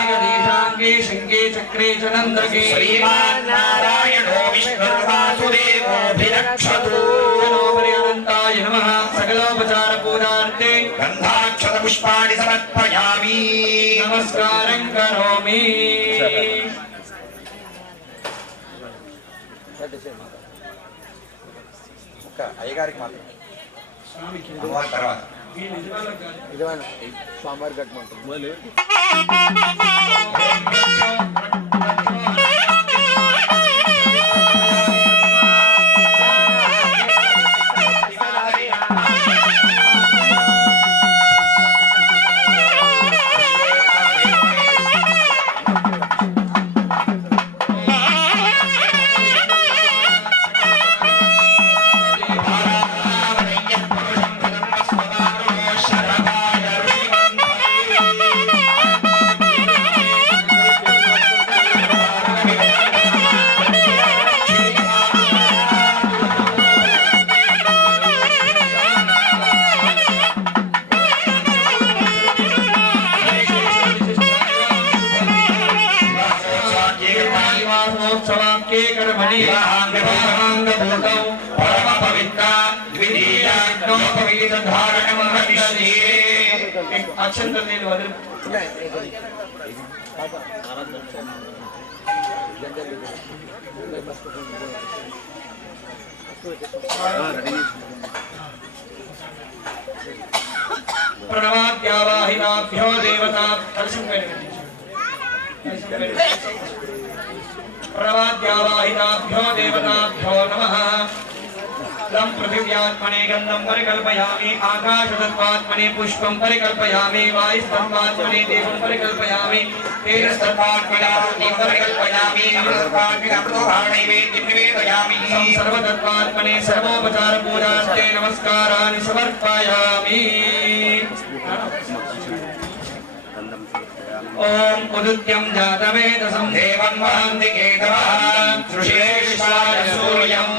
जगदीशाङ्गे शङ्गे चक्रे च नन्दके श्रीमान् नारायणो विष्णुर्वासुदेवोऽभिरक्षतु अनन्ताय नमः सकलोपचार पूजार्थे गन्धाक्षत पुष्पाणि समर्पयामि नमस्कारं करोमि అయ్యగారికి మాత్రం అమ్మవారి తర్వాత స్వామివారి కట్టమంటుంది ब्रह्मणि विवाहांगभूतौ परम पवित्र द्वितीयाग्नोपवीत धारणं हविष्ये अक्षंतल నేను వదిలి प्रणवाद्यावाहिनाभ्यो देवता प्रणवाद्यावाहिनाभ्यो देवताभ्यो नमः लं पृथिव्यात्मने गन्धं परिकल्पयामि आकाशतत्त्वात्मने पुष्पं परिकल्पयामि वायुस्तत्त्वात्मने देवं परिकल्पयामि तेजस्तत्त्वात्मने अग्निं परिकल्पयामि अमृतोहारणैवेद्यं निवेदयामि सर्वतत्त्वात्मने सर्वोपचारपूजार्थे नमस्काराणि समर्पयामि ओम उदित्यं जातवेदसं देवं वहन्ति केतवः सृष्टिरेशाय सूर्यम्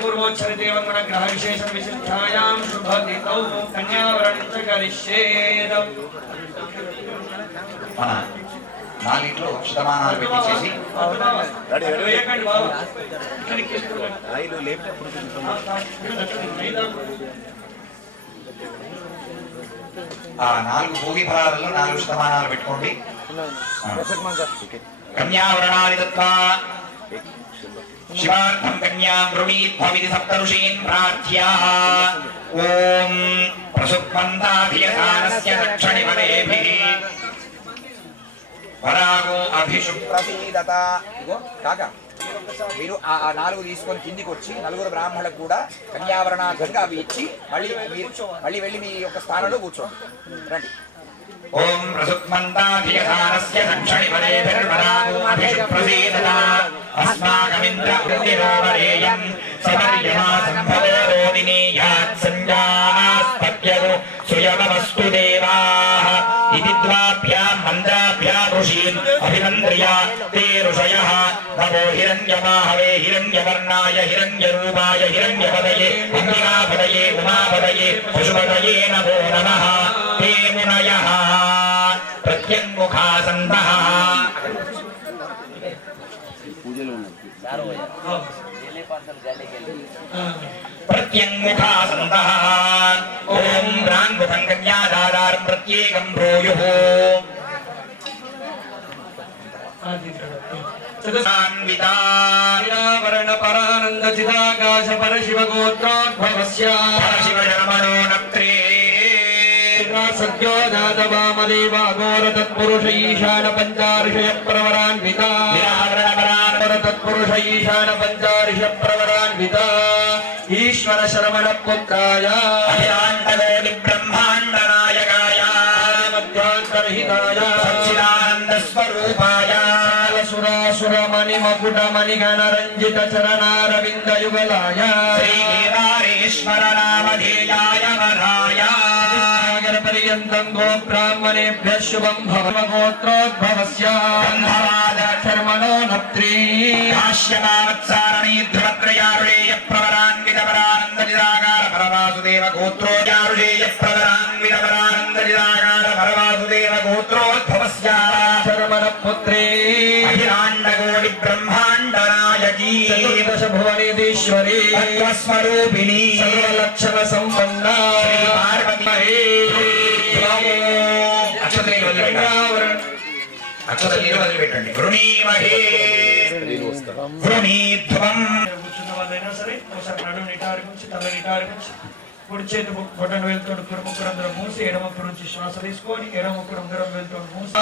पूर्वोच्चर देवगुण ग्रह विशेष विशिष्टायां शुभदितौ कन्यावरणं च करिष्येद మన నాలిట్లో శతమానాలు పెట్టించేసి ఆ 4 భోగి ఫలాలలో 4 శతమానాలు పెట్టుకోండి. కన్యావరణాని దత్వా शिवार्थं कन्यां वृणीद्भविति सप्तऋषीन् प्रार्थ्य ओम प्रसुप्पन्ताभियधानस्य दक्षिणवनेभिः वरागो अभिषुप्रसीदत इगो काका మీరు ఆ 4 తీసుకొని కిందికి వచ్చి 4 బ్రాహ్మణులకు కూడా కన్యావరణార్థంగా అవి ఇచ్చి మళ్ళీ వెళ్ళి మీ యొక్క స్థానంలో కూర్చోండి. రండి. ओम प्रसुप्मन्ताभियधानस्य दक्षिणवनेभिर्वरागो अभिषुप्रसीदत अस्माकमिन्द्र उद्दिरोवरेयं समर्यमा सम्भवो रोदिनीयात् सञ्जास्पत्यगो सुयमवस्तु देवाः इति द्वाभ्यां मन्द्राभ्यां ऋषीन् अभिमन्त्र्या ते ऋषयः नमो हिरण्यमाहवे हिरण्यवर्णाय हिरण्यरूपाय हिरण्यपदये अम्बिकापदये उमापदये पशुपदये नमो नमः ते मुनयः प्रत्यङ्मुखासन्तः प्रत्यङ्मुखासन्तः ॐ ब्राह्मणं कन्यादातारं प्रत्येकं ब्रूयुः चतुसान्विता वर्ण परानन्द चिदाकाश परशिव गोत्रोद्भवस्य परशिव जन्मनो नत्रे सद्यो जात वामदेव अघोर तत्पुरुष ईशान पंचार्षय प्रवरान्विता तत्पुरुष ईशान पंचार्ष प्रवरान्विता ईश्वर शरवण पुत्राय अखिलाण्डकोटि ब्रह्माण्ड नायकाय मध्यान्तरहिताय सच्चिदानन्द स्वरूपाय सुरासुर मणि मकुट मणिगण रंजित चरणारविंद युगलाय श्री केदारेश्वर नामधेयाय वराय पर्यन्तं गो ब्राह्मणेभ्यः शुभं भवगोत्रोद्भवस्य गन्धराजशर्मणो नप्त्री काश्यपावत्सारणी ध्रुवत्रयारुषेय प्रवरान्वितवरानन्दजिदाकार परवासुदेव गोत्रोजारुषेय प्रवरान्वितवरानन्दजिदाकार परवासुदेव गोत्रोद्भवस्य शर्मणपुत्रे अखिलाण्डकोटि ब्रह्माण्ड नायकी चतुर्दश भुवनेश्वरी तत्त्वस्वरूपिणी सर्वलक्षण सम्पन्ना श्री पार्वती అక్షతలు వదిలిపెట్టాలి. అక్షతలు నీరు వదిలిపెట్టండి. వృణీమహే వృణీధ్వం. కూర్చున్న వాళ్ళైనా సరే ఒకసారి నడుము నిటారు నుంచి తల నిటారు నుంచి కుడి చేతి బొటన వేలుతోడు కురుముక్కురందరం మూసి ఎడమొక్కు నుంచి శ్వాస తీసుకొని ఎడమొక్కురందరం వేలుతోడు మూసి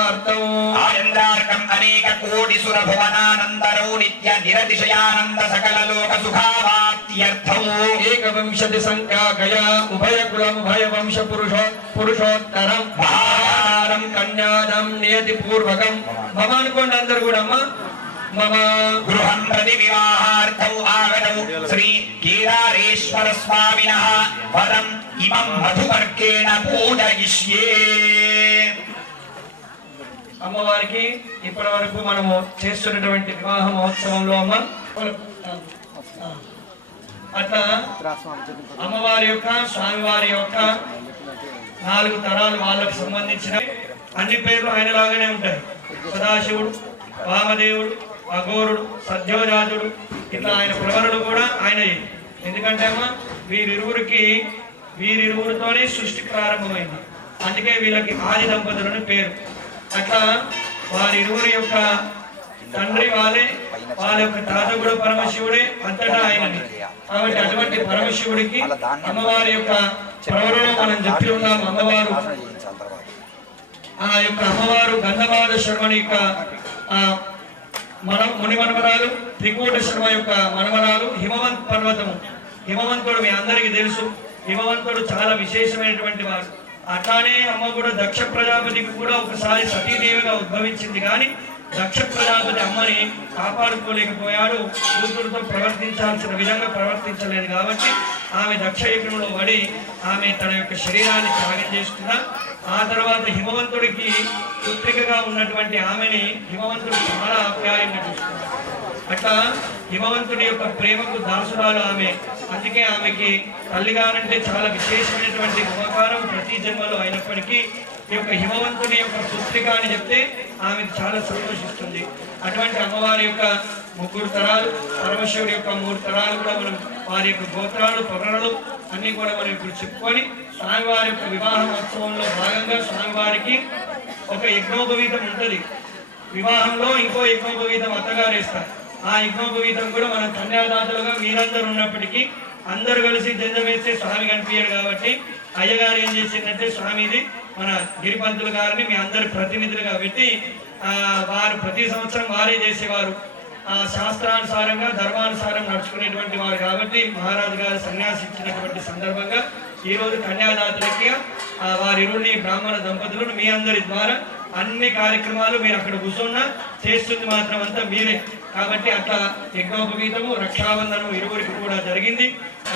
ఆయందార్కం అనేక కోటి సుర భువనానందరౌ నిత్య నిరతిశయానంద సకల లోక సుఖావాప్త్యర్థం ఏకవింశతి సంఖ్యాకయా ఉభయ కులం ఉభయ వంశ పురుషోత్తరం మహారం కన్యాదం నియతి పూర్వకం మమ అనుకోండి అందరు కూడా అమ్మ మమ గృహం ప్రతి వివాహార్థౌ ఆగతౌ శ్రీ కేదారేశ్వర స్వామినః వరం ఇమం మధువర్గేణ పూజయిష్యే. అమ్మవారికి ఇప్పటి వరకు మనము చేస్తున్నటువంటి వివాహ మహోత్సవంలో అమ్మ అట్లా అమ్మవారి యొక్క స్వామివారి యొక్క 4 తరాలు వాళ్ళకు సంబంధించిన అన్ని పేర్లు ఆయనలాగానే ఉంటాయి. సదాశివుడు, వామదేవుడు, అఘోరుడు, సద్యోజాతుడు, ఇట్లా ఆయన ప్రవరుడు కూడా ఆయనయే. ఎందుకంటే అమ్మ వీరిరువురితోనే సృష్టి ప్రారంభమైంది. అందుకే వీళ్ళకి ఆది దంపతులని పేరు. అట్లా వారిరువురి యొక్క తండ్రి వాళ్ళ యొక్క తాత కూడా పరమశివుడే, అంతటా ఆయనని. కాబట్టి అటువంటి పరమశివుడికి అమ్మవారి యొక్క ప్రవరుడు మనం చెప్పి ఉన్నాం. అమ్మవారు గంధమాద శర్మని యొక్క ముని మనవరాలు, త్రికూట శర్మ యొక్క మనవరాలు హిమవంత్ పర్వతము. హిమవంతుడు మీ అందరికీ తెలుసు. హిమవంతుడు చాలా విశేషమైనటువంటి వాడు. అట్లానే అమ్మ కూడా దక్ష ప్రజాపతికి కూడా ఒకసారి సతీదేవిగా ఉద్భవించింది. కానీ దక్ష ప్రజాపతి అమ్మని కాపాడుకోలేకపోయాడు. కూతురుతో ప్రవర్తించాల్సిన విధంగా ప్రవర్తించలేదు. కాబట్టి ఆమె దక్ష యజ్ఞంలో పడి ఆమె తన యొక్క శరీరాన్ని త్యాగం చేసుకున్నా. ఆ తర్వాత హిమవంతుడికి పుత్రికగా ఉన్నటువంటి ఆమెని హిమవంతుడు చాలా ఆప్యాయంగా చూసుకున్నాడు. అట్లా హిమవంతుడి యొక్క ప్రేమకు దాసురాలు ఆమె. అందుకే ఆమెకి తల్లిగారంటే చాలా విశేషమైనటువంటి ఉపకారం ప్రతి జన్మలో అయినప్పటికీ ఈ యొక్క హిమవంతుని యొక్క పుత్రిక అని చెప్తే ఆమెకు చాలా సంతోషిస్తుంది. అటువంటి అమ్మవారి యొక్క 3 తరాలు, పరమశివుడి యొక్క 3 తరాలు కూడా మనం వారి యొక్క గోత్రాలు పగడలు అన్ని కూడా మనం ఇప్పుడు చెప్పుకొని స్వామివారి యొక్క వివాహ మహోత్సవంలో భాగంగా స్వామివారికి ఒక యజ్ఞోపవీతం ఉంటుంది. వివాహంలో ఇంకో యజ్ఞోపవీతం అత్తగారు వేస్తారు. ఆ యజ్ఞోపవీతం కూడా మనం కన్యాదాతలుగా మీరందరూ ఉన్నప్పటికీ అందరూ కలిసి జంజం వేస్తే స్వామి కనిపించాడు. కాబట్టి అయ్యగారు ఏం చేసిందంటే స్వామిది మన గిరిపంతులు గారిని మీ అందరి ప్రతినిధులుగా పెట్టి వారు ప్రతి సంవత్సరం వారే చేసేవారు. శాస్త్రానుసారంగా ధర్మానుసారం నడుచుకునేటువంటి వారు. కాబట్టి మహారాజు గారు సన్యాసి ఇచ్చినటువంటి సందర్భంగా ఈరోజు కన్యాదాతలకి వారిరుని బ్రాహ్మణ దంపతులను మీ అందరి ద్వారా అన్ని కార్యక్రమాలు మీరు అక్కడ కూర్చున్నా చేస్తుంది మాత్రం అంతా మీరే. కాబట్టి అట్లా యజ్ఞోపవీతము, రక్షాబంధనం ఇరువురికి కూడా జరిగింది.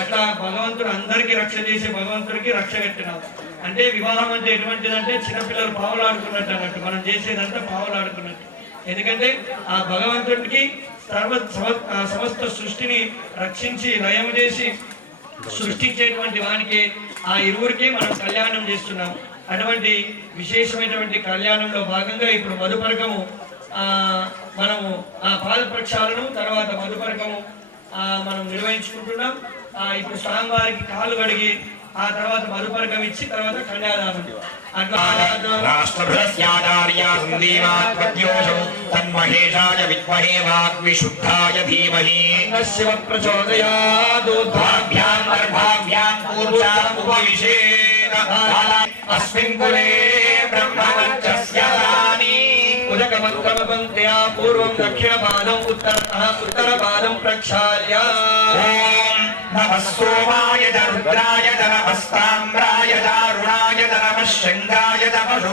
అట్లా భగవంతుడు అందరికీ రక్ష చేసి భగవంతుడికి రక్ష కట్టినాం. అంటే వివాహం అంటే ఎటువంటిదంటే చిన్నపిల్లలు పావులాడుకున్నట్టు అన్నట్టు. మనం చేసేదంతా పావులాడుకున్నట్టు. ఎందుకంటే ఆ భగవంతుడికి సమస్త సృష్టిని రక్షించి లయం చేసి సృష్టించేటువంటి వానికి ఆ ఇరువురికి మనం కళ్యాణం చేస్తున్నాం. అటువంటి విశేషమైనటువంటి కళ్యాణంలో భాగంగా ఇప్పుడు మధుపర్కము మనము పాద ప్రక్షాళన తర్వాత మధుపర్కము మనం నిర్వహించుకుంటున్నాం. ఇప్పుడు స్వామివారికి కాలు కడిగి ఆ తర్వాత మధుపర్కం ఇచ్చి తర్వాత కన్యాదానం. శివ ప్రచోదయాద్ అస్మిన్ కులే బ్రహ్మవర్చస్యాని ఉదకమంత్రమపంక్త్యా పూర్వం దక్షిణపాదం ఉత్తరపాదం ప్రక్షాళ్య. ఓం నమః సోమాయ రుద్రాయ నమస్తామ్రాయ దారుణాయ నమః శంగాయ నమః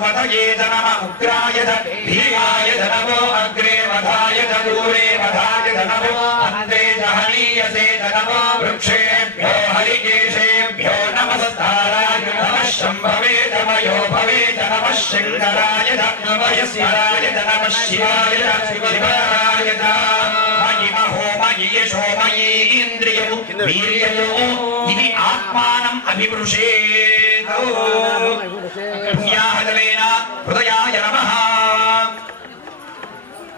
నమః ఉగ్రాయ భీమాయ నమో అగ్రే వధాయ దూరే వధాయ నమో అంతే జహనీయసే నమో వృక్షేభ్యో హరికేశేభ్యో నమస్తారాయ నమః శంభవే నమయో భవే నమః శంకరాయ నమః శివాయ నమః శివాయ శివరాయ మయి మహోమయి యశోమయి ఇంద్రియము వీర్యము ఇది ఆత్మానం అభివృషేత్. పుణ్యాహదలేన హృదయాయ నమః.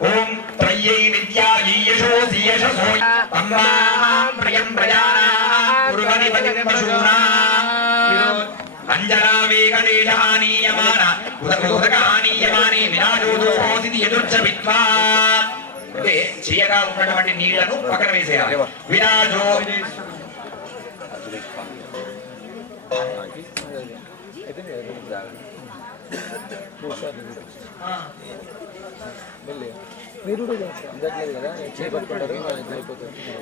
ఓం త్రయ్యై విద్యాయై యశోసి యశసో ప్రియం ప్రజానా కుర్వని పశూనా అంజలావేగదేశానీయమాన ఉదకానీయమానే విరాజోదోహోసి యదుర్చ విద్వా అంటే చేయగా ఉన్నటువంటి నీళ్లను పక్కన వేసేయాలి. విరాజో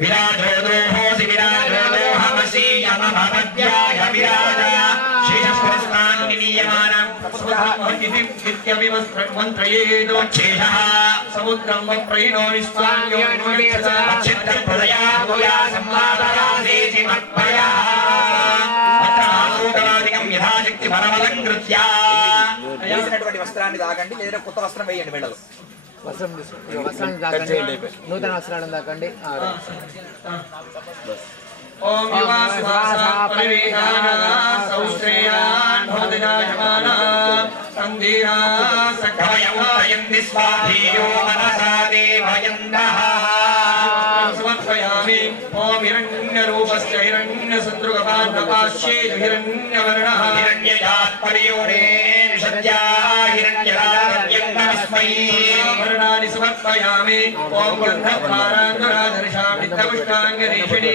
విరాజోదోహోసి విరాజోదోహమసి యమభవద్యాయ విరాజయ శేషస్వరస్థాన్ నినీయమానం మంత్రయేదోచ్ఛేషః సముద్రం వప్రయిణో విశ్వాన్యో చిత్రప్రదయా భూయా సంవాదయాసేసి మత్పయః అత్రాసోకవాదికం యథాశక్తి బలమలంకృత్య వేసినటువంటి వస్త్రాన్ని తాగండి లేదా కొత్త వస్త్రం వేయండి మెడలో. వస్త్రాన్ని తాకండి, నూతన వస్త్రాలను తాకండి. ఓం యువాసువాసా పరివేదానా సౌశ్రేయాన్ భవతిజాయమానా సంధీరా కవయముదయంతి స్వాధీయో మనసా దేవయందః సమర్పయామి. ఓం హిరణ్యరూపశ్చ హిరణ్యసందృగపాన్నపాశ్యే హిరణ్యవర్ణః హిరణ్యజాత్ పరియోనే విశద్యా హిరణ్యరాజయంగమస్మై వర్ణాని సమర్పయామి. ఓం గంధర్వారాంధరాధర్షామిత్తపుష్టాంగరీషిణీ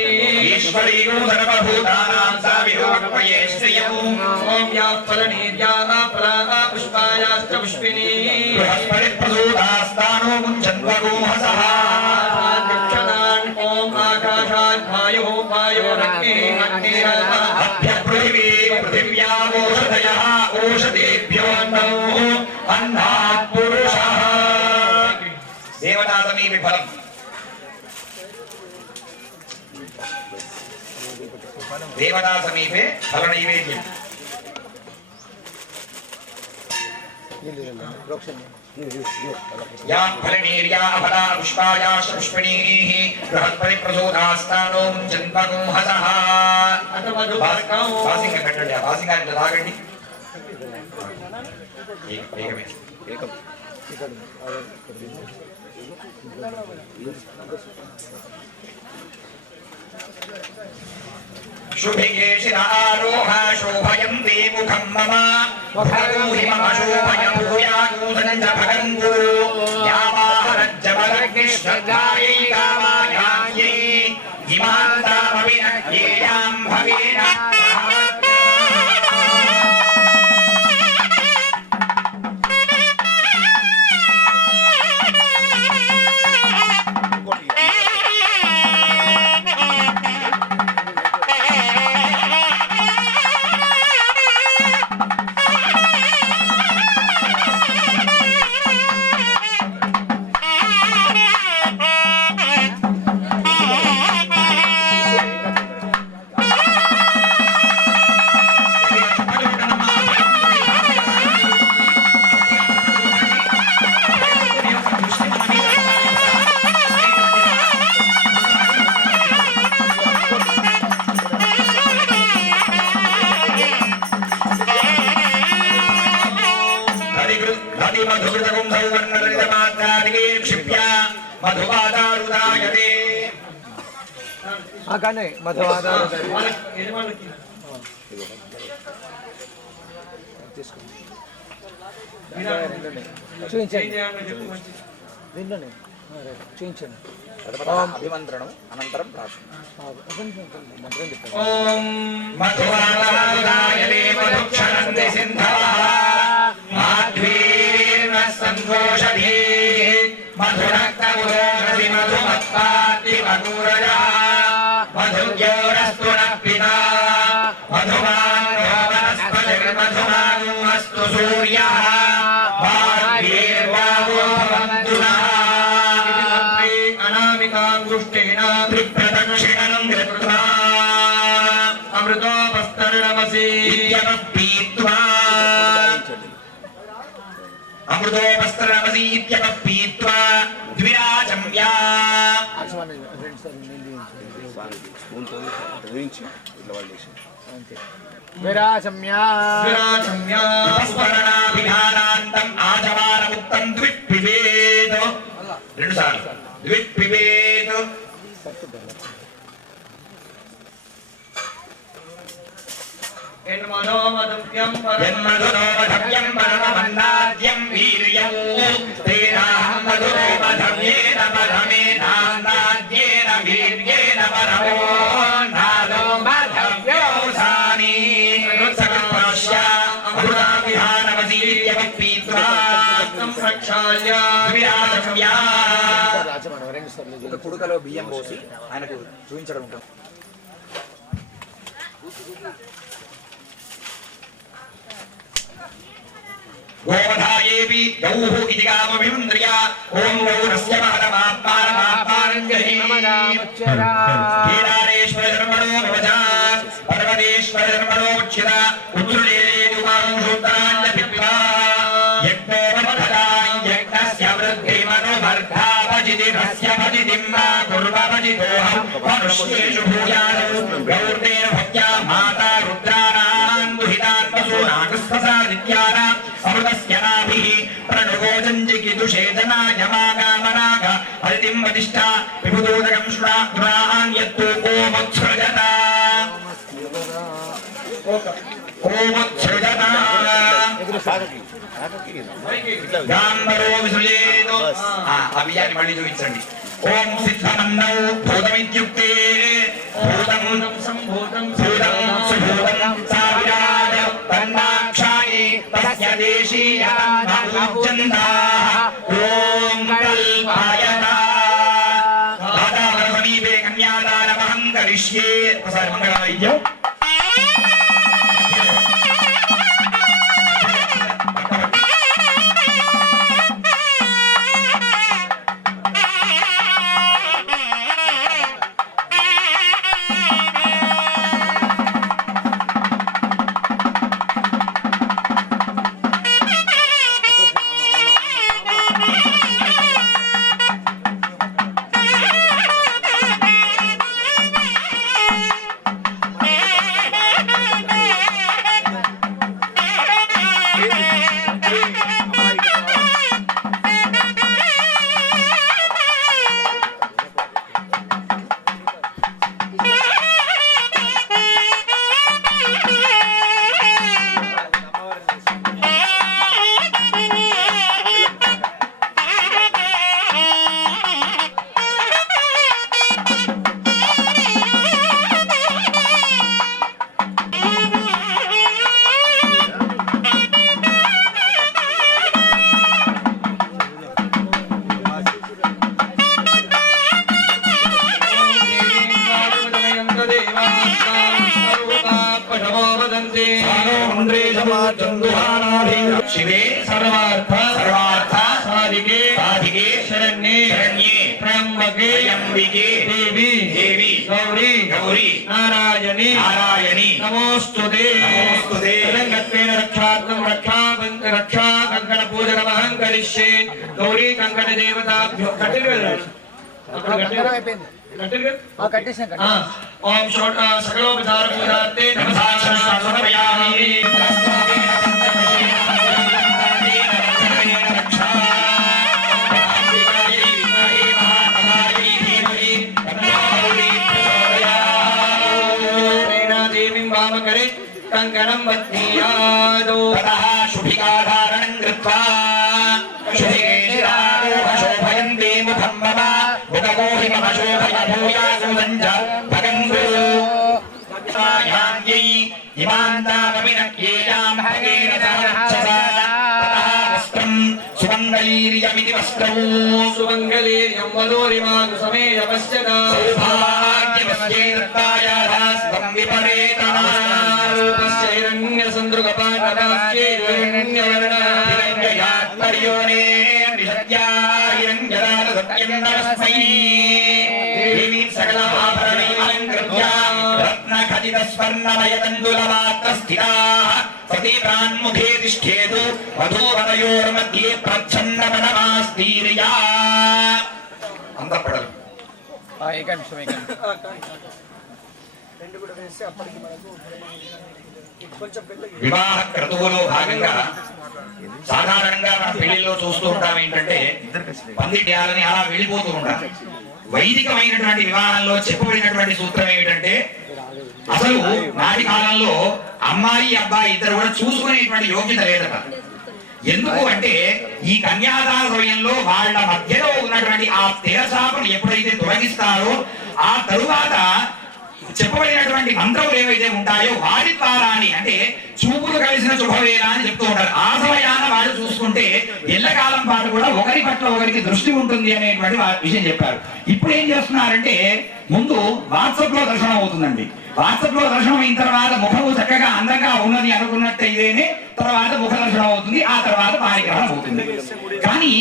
ఈశ్వరీయో సర్వభూతానాం సా విరోక్మయే శ్రియము ఓం యా ఫలనీర్యాః ఫలాః పుష్పాయాశ్చ పుష్పిణీ బృహస్పతి ప్రసూతాస్తానో ముంచన్వగోహసః గచ్చతాన్. ఓం ఆకాశాద్ వాయో వాయోరగ్నిరగ్నిరః అభ్య పృథివీ పృథివ్యామోషధయః ఓషధేభ్యోన్నో అన్నాత్ పురుషః. దేవతా సమీపి ఫలం దేవతా సమీపే ఫల నైవేద్యం. యా ఫలనీర్యా ఫలా పుష్పాయాశ్చ పుష్పిణీః బృహస్పతి ప్రసూతాస్తానో ముంచన్వగోహసః. వాసింగం కట్టండి. ఆ వాసింగాన్ని ఇట్లా తాగండి. ఏకమే శుభిగే శిరారోహ శోభయంతే ముఖం మమ భగూహి మమ శోభయం భూయాగూసనంచ భగం గురు యావాహరజ్జమలగ్నిశ్రద్ధాయై కామాయాయై ఇమాంతామవినజ్ఞేయాం భవేన మధుకృతకం సౌవర్ణలలితమాత్రాదికే క్షిప్య మధువాదారుదాయతే. కానీ మధువాదాలు యజమానులకి చూపించండి, చెప్పు మంచిది. దీంట్లోనే చూపించండి. అభిమంత్రణం అనంతరం ప్రార్థన. మంత్రం చెప్పండి. ఓం మధువాదారుదాయతే మధుక్షరంతి సింధవః మాధ్వీర్న సంతోషధీః మధురక్తముదోషసి మధుమత్పాతి మధురజः మధుర్యోరస్తు నః పితా మధుమానో వనస్పతిర్మధుమానో అస్తు సూర్యः భార్యేర్వావో భవంతు నః. అనామికాంగుష్టేన త్రిప్రదక్షిణం కృత్వా అమృతోపస్తరణమసి పీత్వా అమృతోపస్త్రమసి పీత్వా ద్విరాజమ్యా. స్మరణాభిధానాంతం ఆచమానముక్తం ద్విప్పివేత్. రెండు సార్లు ద్విప్పివేత్. యన్మధోమధవ్యం యన్మధురోమధవ్యం పరమమన్నాద్యం వీర్యం తేనాహం మధురోమధవ్యేన పరమేనాన్నాద్యేన వీర్యేన పరమోన్నాదో మధవ్యోసాని సకృత్ప్రాశ్య అమృతాభిధానవసీర్యమపీత్వా ప్రక్షాళ్య విరాజవ్యా రాజమాన 2 సార్లు ఒక కుడుకలో బియ్యం పోసి ఆయనకు చూపించడం ఉంటుంది. గోవధాయేపి గౌః ఇతి గామవింద్రియా ఓం గౌరస్య మహతమాత్మానమాత్మానం నమదామచ్చరా కేదారేశ్వర ధర్మణో వివజా పర్వతేశ్వర ధర్మణో ఉచ్ఛిత ఉత్రులేదుమాంశూత్రాన్య పిప్లా యజ్ఞో వర్ధతాం యజ్ఞస్య వృద్ధిమనువర్ధావజితిరస్య భజితిం మా కుర్వభజితోహం మనుష్యేషు భూయాదౌ గౌర్దేన భక్త్యా మాతా రుద్రాణాం దుహితాన్ వసూనాగస్వసాదిత్యానాం అమృతస్య నాభిః ప్రణుగోజంజికిదుషే జనాయమాగామనాగ హరితిం వదిష్ఠా విభుదోదకం శృణాన్ యత్తు ఓమత్సృజత ఓమత్సృజత గాంబరో విసృజేతు ఆ బియ్యాన్ని మళ్ళీ చూపించండి. ఓం సిద్ధమన్నౌ భూతమిత్యుక్తే భూతం సంభూతం భూతం సుభూతం సావిరాజ తన్నాక్షాయి తస్య దేశీయాః ఓం కల్పాయత వాతావరణ సమీపే కన్యాదానమహం కరిష్యే. ఒకసారి మంగళవాయిద్యం. శివే సర్వార్థ సర్వార్థ సాధికే సాధికే శరణ్యే శరణ్యే త్ర్యంబకే త్ర్యంబకే దేవి దేవి గౌరీ గౌరీ నారాయణి నారాయణి నమోస్తుతే నమోస్తుతే తెలంగత్వేన రక్షార్థం రక్షా కంకణ పూజనమహం కరిష్యే గౌరీ కంకణ దేవతాభ్యో అయిపోయింది కట్టిరు కట్టేసాం ఓం సకలోపచార పూజార్తే సమర్పయామి. దేవీం వామకరే కంకణం బధ్నీయాదో తతః శుభికాధారణం కృత్వా శోభయంతే ముఖం మమ ముఖమోహి మమ శోభయ భూయాసుదంజ భగంగు యాంయై ఇమాంతామపి నక్యేయాం భగేన సహరక్షసా తతః వస్త్రం సుమంగళీర్యమితి వస్త్రౌ సుమంగళీర్యం వదోరిమాదు సమేయ పశ్యత సౌభాగ్యమస్యేర్తాయాధాస్తం విపరేతనా హిరణ్యయాత్మర్యోనే నిషత్యా హిరణ్యదాన సత్యం నమస్మై దేవీం సకలమాభరణైరలంకృత్య రత్నఖచిత స్వర్ణమయతందులమాత్రస్థితాః సతీప్రాన్ముఖే తిష్ఠేతు వధూవరయోర్मध्ये ప్రచ్ఛన్నమనమాస్తీర్యా. అందపడలు ఏక నిమిషం వివాహ క్రతువులో భాగంగా సాధారణంగా మనం పెళ్లిలో చూస్తూ ఉంటాం ఏంటంటే పందిట్యాలని అలా వెళ్ళిపోతూ ఉంటాం. వైదికమైనటువంటి వివాహంలో చెప్పబడినటువంటి సూత్రం ఏమిటంటే అసలు నాటి కాలంలో అమ్మాయి అబ్బాయి ఇద్దరు కూడా చూసుకునేటువంటి యోగ్యత లేదట. ఎందుకు అంటే ఈ కన్యాదాన సమయంలో వాళ్ళ మధ్యలో ఉన్నటువంటి ఆ తెరచాపను ఎప్పుడైతే తొలగిస్తారో ఆ తరువాత చెప్పబడినటువంటి మంత్రములు ఏవైతే ఉంటాయో వాటి ద్వారాని అంటే చూపులు కలిసిన శుభవేళ అని చెప్తూ ఉంటారు. ఆ సమయాన వాళ్ళు చూసుకుంటే ఎల్లకాలం పాటు కూడా ఒకరి పట్ల ఒకరికి దృష్టి ఉంటుంది అనేటువంటి విషయం చెప్పారు. ఇప్పుడు ఏం చేస్తున్నారంటే ముందు వాట్సాప్ లో దర్శనం అవుతుందండి. వాట్సాప్ లో దర్శనం అయిన తర్వాత ముఖము చక్కగా అందంగా ఉన్నది అనుకున్నట్టయితేనే తర్వాత ముఖ దర్శనం అవుతుంది, ఆ తర్వాత పారిగ్రహణం అవుతుంది. కానీ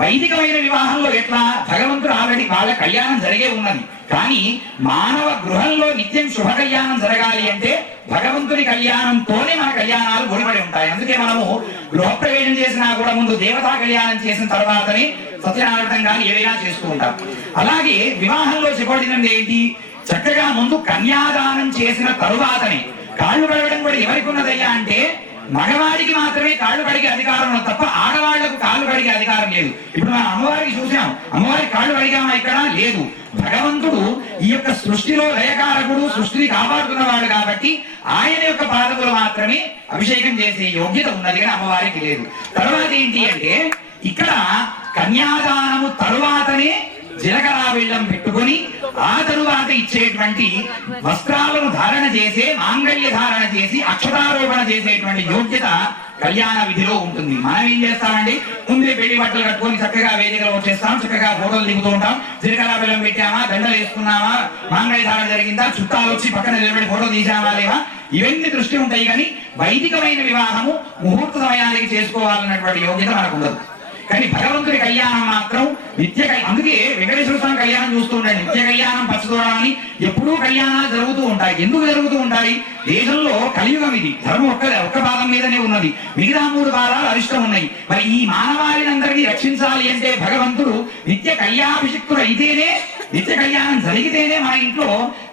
వైదికమైన వివాహంలో ఎట్లా భగవంతుడు ఆల్రెడీ వాళ్ళ కళ్యాణం జరిగే ఉన్నది. కానీ మానవ గృహంలో నిత్యం శుభ కళ్యాణం జరగాలి అంటే భగవంతుని కళ్యాణంతోనే మన కళ్యాణాలు ముడిపడి ఉంటాయి. అందుకే మనము గృహప్రవేశం చేసినా కూడా ముందు దేవతా కళ్యాణం చేసిన తర్వాతనే సత్యనారాయణ కానీ ఏదైనా చేస్తూ ఉంటాం. అలాగే వివాహంలో చెప్పబడినది ఏంటి, చక్కగా ముందు కన్యాదానం చేసిన తరువాతనే కాళ్ళు కడగడం కూడా ఎవరికి ఉన్నదయ్యా అంటే మగవాడికి మాత్రమే కాళ్ళు కడిగే అధికారం ఉన్నది తప్ప ఆడవాళ్లకు కాళ్ళు కడిగే అధికారం లేదు. ఇప్పుడు మనం అమ్మవారికి చూసాం, అమ్మవారికి కాళ్ళు కడిగామా? ఇక్కడ లేదు. భగవంతుడు ఈ యొక్క సృష్టిలో లయకారకుడు, సృష్టిని కాపాడుతున్నవాడు కాబట్టి ఆయన యొక్క పాదములు మాత్రమే అభిషేకం చేసే యోగ్యత ఉన్నది కానీ అమ్మవారికి లేదు. తర్వాత ఏంటి అంటే ఇక్కడ కన్యాదానము తరువాతనే జీలకర్ర బెల్లం పెట్టుకొని ఆ తరువాత ఇచ్చేటువంటి వస్త్రాలను ధారణ చేసే మాంగళ్య ధారణ చేసి అక్షతారోపణ చేసేటువంటి యోగ్యత కళ్యాణ విధిలో ఉంటుంది. మనం ఏం చేస్తామండి, ముందే పెళ్లి బట్టలు కట్టుకొని చక్కగా వేదికలో వచ్చేస్తాం, చక్కగా ఫోటోలు దిగుతూ ఉంటాం, జీలకర్ర బెల్లం పెట్టామా, దండలు వేసుకున్నామా, మాంగళ్య ధారణ జరిగిందా, చుట్టాలు వచ్చి పక్కన నిలబడి ఫోటో తీసామా లేవా, ఇవన్నీ దృష్టి ఉంటాయి. కానీ వైదికమైన వివాహము ముహూర్త సమయానికి చేసుకోవాలన్నటువంటి యోగ్యత మనకు ఉండదు. కానీ భగవంతుడి కళ్యాణం మాత్రం అందుకే వెంకటేశ్వర స్వామి కళ్యాణం చూస్తూ ఉండండి. నిత్య కళ్యాణం పచ్చదూరాలని ఎప్పుడూ కళ్యాణాలు జరుగుతూ ఉంటాయి. ఎందుకు జరుగుతూ ఉంటాయి? దేశంలో కలియుగం ఇది. ధర్మం ఒక్క పాదం మీదనే ఉన్నది, మిగతా 3 పాదాలు అరిష్టం ఉన్నాయి. మరి ఈ మానవాళినందరినీ రక్షించాలి అంటే భగవంతుడు నిత్య కళ్యాణాభిషిక్తుడు అయితేనే, నిత్య కళ్యాణం జరిగితేనే మన ఇంట్లో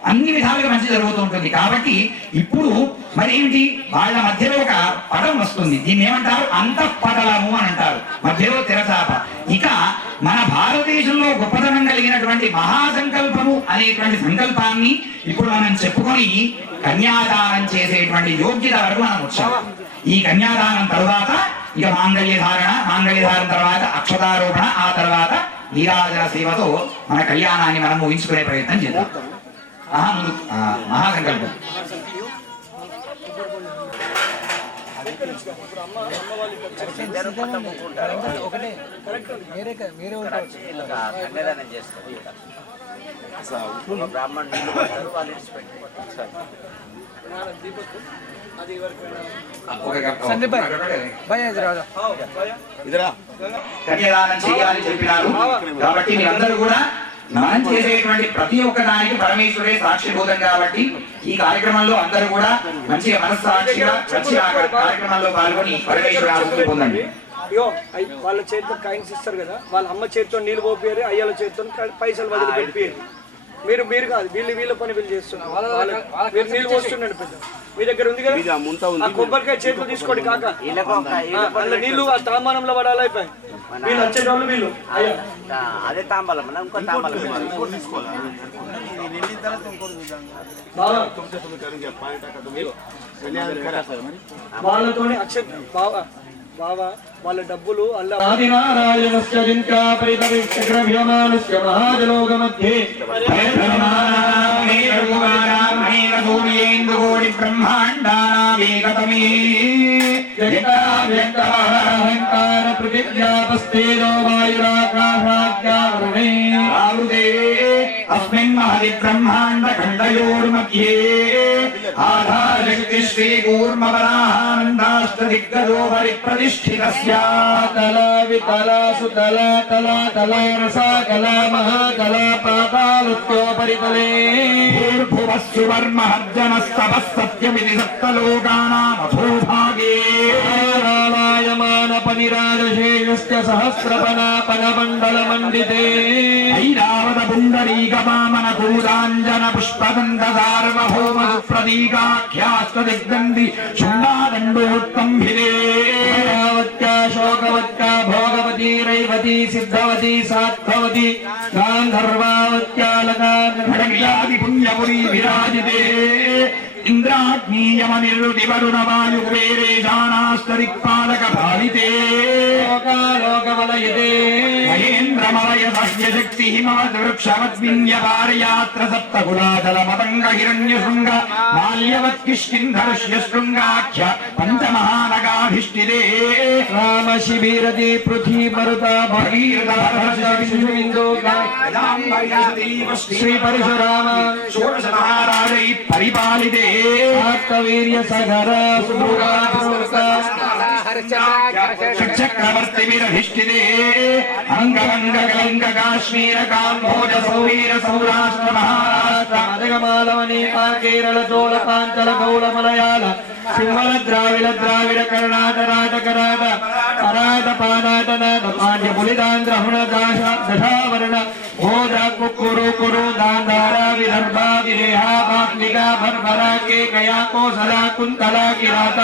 అన్ని విధాలుగా మంచి జరుగుతూ ఉంటుంది. కాబట్టి ఇప్పుడు మరి ఏమిటి, వాళ్ళ మధ్యలో ఒక పటం వస్తుంది. దీన్ని ఏమంటారు? అంతఃపటలము అని అంటారు. మధ్యలో తెరచాప. ఇక మన భారతదేశంలో గొప్పతనం కలిగినటువంటి మహాసంకల్పము అనేటువంటి సంకల్పాన్ని ఇప్పుడు మనం చెప్పుకొని కన్యాదానం చేసేటువంటి యోగ్యత వరకు మనం వచ్చాము. ఈ కన్యాదానం తర్వాత ఇక మాంగళ్య ధారణ తర్వాత అక్షతారోపణ, ఆ తర్వాత నీరాజన సేవతో మన కళ్యాణాన్ని మనం ఊహించుకునే ప్రయత్నం చేద్దాం. మహాసంకల్పం. కన్యాదానం చేయాలని చెప్పినారు కాబట్టి మీరందరూ కూడా మనం చేసేటువంటి ప్రతి ఒక్క దానికి పరమేశ్వరే సాక్షిభూతం. కాబట్టి ఈ కార్యక్రమంలో అందరూ కూడా మంచిగా మనస్సాక్షిగా మంచి కార్యక్రమంలో పాల్గొని పరమేశ్వర ఆశీస్సులు పొందండి. వాళ్ళ చేతితో కాయిన్స్ ఇస్తారు కదా, వాళ్ళ అమ్మ చేతితో నీళ్ళు పోపియారు, అయ్యాల చేతితో పైసలు వదిలి పెట్టిపోయారు. మీరు కాదు, వీళ్ళ పని వీళ్ళు చేస్తున్నారు. మీరు నీళ్ళు పోస్తున్నాడు పెద్ద, మీ దగ్గర ఉంది కదా ఆ కొబ్బరికాయ చేతులు తీసుకోండి కాక, అందులో నీళ్లు ఆ తాంబానంలో పడాలి. అయిపోయి వీళ్ళు వచ్చేటోళ్ళు వీళ్ళు అదే తాంబలం ఇంకో తాంబలం వాళ్ళతోనే బావా వాళ్ళ డబ్బులు अस्मिन् महति ब्रह्मांड खण्डयोर्मध्ये आधारशक्ति श्री कूर्मवराहानन्दाष्टदिग्गजो परिप्रतिष्ठितस्य तला वितला सुतला तला तला रसा कला महाकला पातालोत्योपरितले भूर्भुवः सुवर्महज्जनस्तपः सत्यमिति सप्तलोकानाम् अथोभागे नारायमानपनिराजशेषस्य सहस्रपनापनमण्डलमण्डिते ऐरावत पुण्डरीकवामन कूदाञ्जन पुष्पगन्ध सार्वभौम प्रतीकाख्यास्त्वदिग्गन्धि शून्नादण्डोत्तम्भिरे वत्या शोकवत्या भोगवती रैवती सिद्धवती सात्ववती गान्धर्वावत्या लकार्णि पुण्यपुरी विराजिते ఇంద్రాగ్నీయమనిర్వృతివరుణవాయుకుబేరేశానాస్తరిక్పాలకపాలితే లోకవలయతే మహేంద్రమలయ సహ్యశక్తి హిమవద్వృక్షవద్విన్యపారయాత్ర సప్తకులాచలమతంగ హిరణ్యశృంగ మాల్యవత్కిష్కింధర్ష్య శృంగాఖ్య పంచమహానగాధిష్ఠితే రామ శిబిరతి పృథ్వీ మరుత శ్రీ పరశురామ షోడశ మహారాజై పరిపాలితే కార్తవీర్య సగర చక్రవర్తిభిరధిష్ఠితే అంగవంగకలంగ కాశ్మీర కాంభోజ సౌవీర సౌరాష్ట్ర మహారాష్ట్ర అదగమాలవని కేరళ చోళ పాంచల గౌళ మలయాళ సింహళ ద్రావిడ కర్ణాట రాట కరాట కరాట పానాట నాట పాండ్య పులిదాంధ్ర హుణ దశావరణ భోజ కురు గాంధార విదర్భ విరేహ వాగ్మిక భర్భర కేకయా కోసల కుంతల కిరాత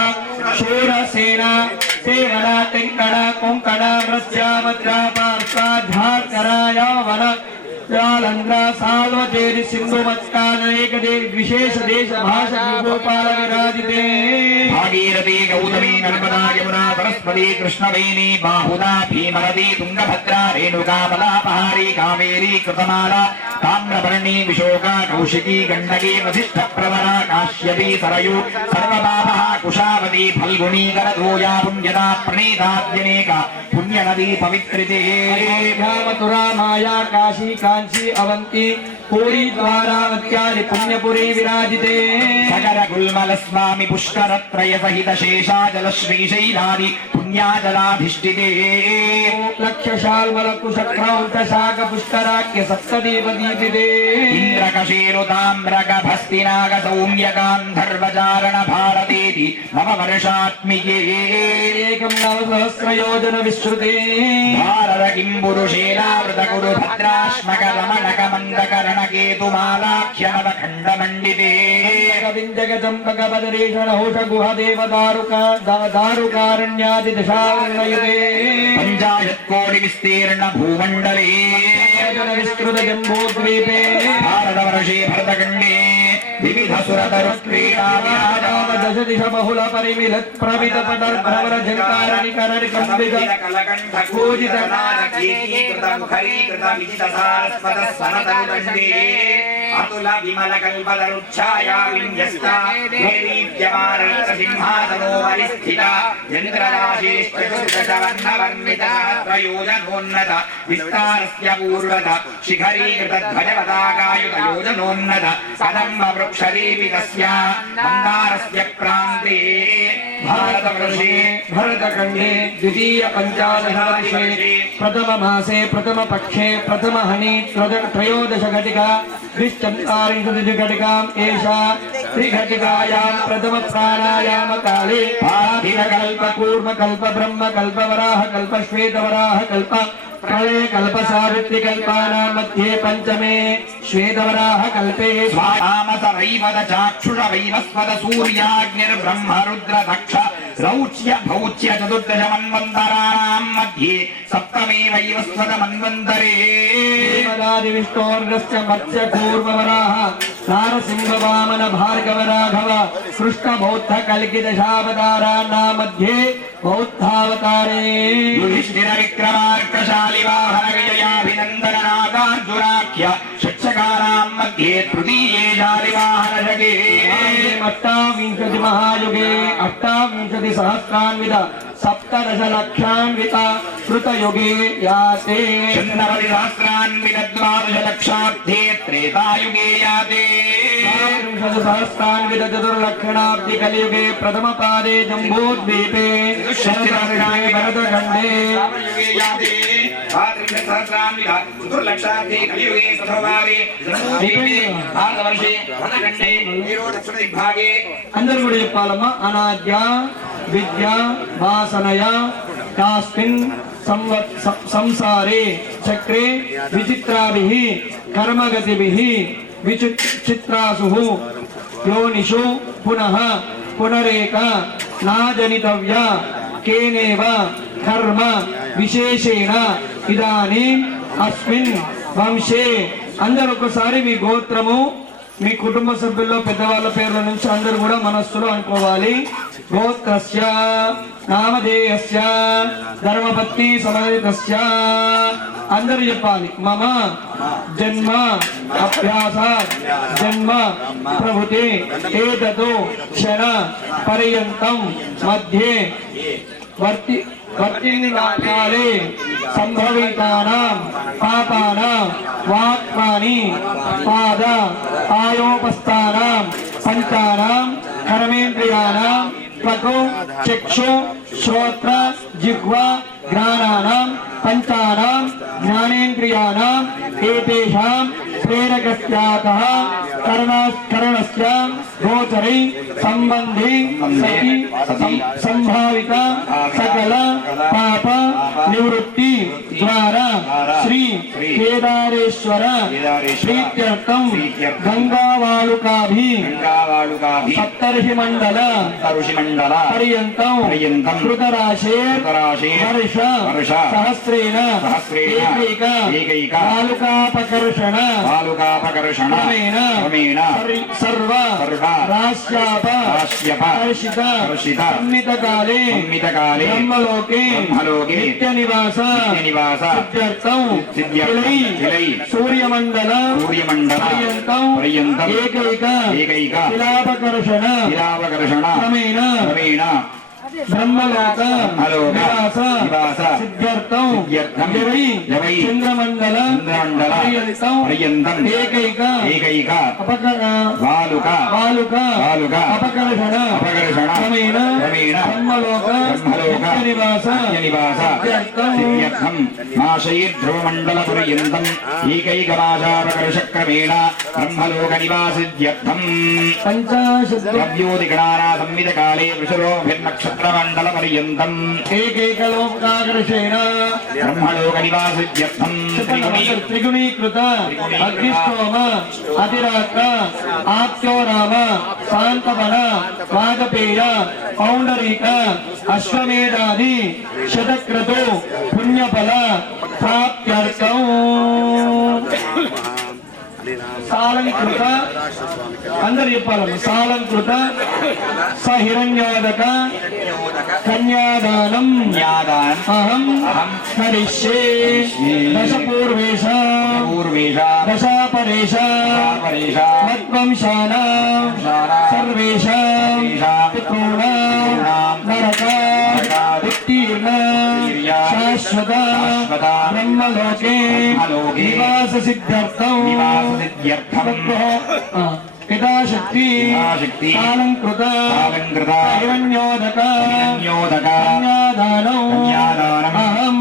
శూర సేన సేవన టెంకణ కొంకణ రస్యామద్ర పార్శ్వాధ్యాకరాయ వన లంద్ర సాల్వచేరి సింధు మత్కానేక విశేష దేశ భాష గోపాల విరాజితే భాగీరథీ గౌతమీ నర్మదా యమునా సరస్వతీ కృష్ణవేణీ బాహుదా భీమనదీ తుంగభద్రా రేణుకా మలాపహారీ కావేరీ కృతమాల తామ్రపర్ణీ విశోకా కౌశికీ గండకీ వసిష్ఠ ప్రవరా కాశ్యపీ సరయూ సర్వపాపః కుశావతీ ఫల్గుణీ కరదోయా పుణ్యదా ప్రణీతాద్యనేక పుణ్యనదీ పవిత్రితే మథురా మాయా కాశీ కాంచీ అవంతి పూరీ ద్వారావత్యాది పుణ్యపురీ విరాజితే సగర గుల్మల స్వామి పుష్కరత్రయ సహిత శేషాచల శ్రీశైలాది పుణ్యాచలాధిష్ఠితే లక్షశాల్మల కుశక్రౌంట శాఖ పుష్కరాఖ్య సప్తదీప దీపితే ఇంద్రకశేలు తామ్రక భస్తినాగ సౌమ్యగాంధర్వచారణ భారతేతి నవవర్షాత్మికే ఏకం నవసహస్రయోజన విశ్రుతే భారత కింబురుశేలావృత కురు భద్రాశ్మక రమణక మందకరణ కేతుమాలాఖ్యనవ ఖండమండితే వింజగ చంపక బదరీషణ హోష గుహ దేవ దారుకారణ్యాది దశావర్ణయుతే పంచాయత్కోటి విస్తీర్ణ భూమండలే విస్తృత జంబూద్వీపే భారతవర్షే భరతఖండే వివిధ సురతరు క్రీడావిరాజావ దశ దిశ బహుళ పరిమిలత్ ప్రవిత పటర్భ్రవర జంకారణి కరణి కంబిత కలకంఠ పూజిత నాదకీకృత ముఖరీకృత విజిత సారస్వత స్వరతరుదండే అతుల విమల కల్పదరుచ్ఛాయా విన్యస్త దేదీప్యమాన సింహాసనో పరిస్థిత చంద్రరాశిశ్చతుర్దశవర్ణవర్ణిత త్రయోజనోన్నత విస్తారస్య పూర్వత శిఖరీకృత ధ్వజపతాకాయుత యోజనోన్నత కదంబ వృక్షరీపితస్య మందారస్య ప్రాంతే భారతవర్షే భరతఖండే ద్వితీయ పంచాదశవర్షే ప్రథమ మాసే ప్రథమ పక్షే ప్రథమ హని త్రయోదశ ఘటికా విశ్చంతారింశతి ఘటికాం ఏషా త్రిఘటికాయాం ప్రథమ ప్రాణాయామ కాలే పార్థివ కల్ప కూర్మ కల్ప బ్రహ్మ కల్ప వరాహ కల్ప శ్వేత వరాహ కల్ప ప్రళయ కల్ప సావిత్రి కల్పానా మధ్యే పంచమే శ్వేతవరాహ కల్పే స్వామస వైవద చాక్షుష వైవస్వద సూర్యాగ్నిర్బ్రహ్మ రుద్ర దక్ష రౌచ్య భౌచ్య చతుర్దశ మన్వంతరాణాం మధ్యే సప్తమే వైవస్వద మన్వంతరే దేవదాది విష్ణోర్గస్య మత్స్య కూర్మవరాహ నారసింహ వామన భార్గవ రాఘవ కృష్ణ బౌద్ధ కల్కి దశావతారాణా మధ్యే బౌద్ధావతారే యుధిష్ఠిర విక్రమార్కశాలి వాహన విజయాభినందన నాగార్జునాఖ్య షట్చకానాం మధ్యే తృతీయే శాలివాహన శకే అష్టావింశతి మహాయుగే అష్టావింశతి సహస్రాన్విత సప్తదశ లక్షాన్విత కృతయుగే యాతే చంద్రవతి సహస్రాన్విత ద్వాదశ లక్షాబ్దే త్రేతాయుగే యాతే త్రింశత్ సహస్రాన్విత చతుర్లక్షణాబ్ది కలియుగే ప్రథమ పాదే జంబూద్వీపే భరతఖండే అందరూ కూడా చెప్పాలమ్మా అనాద్య విద్య వాసనయ కాస్మిన్ సంసారే చక్రే విచిత్రాభిః కర్మగతిభిః విచిత్రాసు యోనిషు పునః పునరేక నాజనితవ్య కేనేవ కర్మ విశేషేణ ఇదానీం అస్మిన్ వంశే అందరూ ఒకసారి మీ గోత్రము మీ కుటుంబ సభ్యుల్లో పెద్దవాళ్ళ పేర్ల నుంచి అందరూ కూడా మనస్సులో అనుకోవాలి. గోత్రస్య నామధేయస్య ధర్మపత్ని సమవేతస్య అందరూ చెప్పాలి. మమ జన్మ అభ్యాసాత్ జన్మ ప్రభుతే ఏతతో క్షణ పర్యంతం మధ్యే వర్తికాలే సంభవితానాం పాపానాం వాక్మాని పాద ఆయోపస్థానాం పంచానాం కర్మేంద్రియానాం త్వకు చక్షు శ్రోత్ర జిహ్వా ఘ్రాణానాం పంచానాం జ్ఞానేంద్రియానాం ఏతేషాం ప్రేరకస్యాతః కరణస్య గోచరై సంబంధి సతి సంభావిత సకల పాప నివృత్తి ద్వారా శ్రీ కేదారేశ్వర ప్రీత్యర్థం గంగావాళుకాభి సప్తర్షి మండల పర్యంతం కృతరాశే వర్ష సహస్రేణ ఏకైక వాలుకాపకర్షణ క్రమేణ సర్వ రాశ్యాప హర్షిత సంమితకాలే బ్రహ్మలోకే నిత్య నివాస సిద్ధ్యర్థం సూర్యమండల పర్యంతం ఏకైక శిలాపకర్షణ క్రమేణ బ్రహ్మలోక నివాస సిద్ధ్యర్థం చంద్రమండల పర్యంతం ఏకైక వాలుక అపకర్షణ క్రమేణ బ్రహ్మలోక నివాస సిద్ధ్యర్థం మాశైర్ధ్రువమండల పర్యంతం ఏకైకమాశాపకర్షక్రమేణ బ్రహ్మలోక నివాసిద్ధ్యర్థం ద్రవ్యోదిగణానా సంవిధకాలే వృషభోభిర్నక్షత్రమండల పర్యంతం ఏకైకలోకాకర్షేణ బ్రహ్మలోక నివాసిద్ధ్యర్థం త్రిగుణీకృత అగ్నిష్టోమ అతిరాత్ర ఆప్యోరామ శాంతవన వాగపేయ పౌండరీక అశ్వమేధాది శతక్రతు పుణ్యఫల ప్రాప్త్యర్థం సాలంకృత అందరు చెప్పాలమ్మ సాలంకృత సహిరణ్యోదక కన్యాదానం అహం కరిష్యే దశపూర్వేష దశాపరేష మద్వంశానాం సర్వేషాం పితॄణాం నరక ఉత్తీర్ణ శాశ్వత బ్రహ్మలోకే నివాస సిద్ధ్యర్థం యథాశక్తి సాలంకృత హిరణ్యోదక కన్యాదానం అహం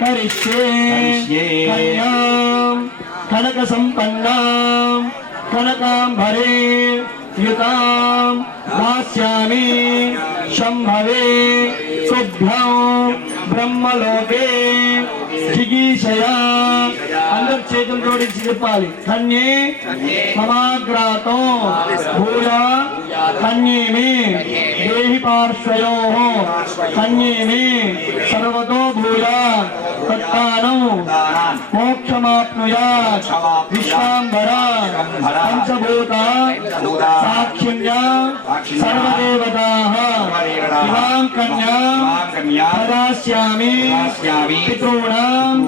కరిష్యే కన్యాం కనక సంపన్నాం కనకాంబరే యుతాం దాస్యామి శంభవే శుభ్రం బ్రహ్మలోకే జిగీషయా అందరు చేతులు జోడించి చెప్పాలి. కన్యే సమాగ్రాతో భూయా కన్యే మే దేహి పార్శ్వయో కన్యే మే సర్వతో భూయా తత్తానం మోక్షమాప్నుయాత్ విశ్వాంబర పంచభూత సాక్షిణ్యా సర్వదేవతాః ఇమాం కన్యాం ప్రదాస్యామి పితॄణాం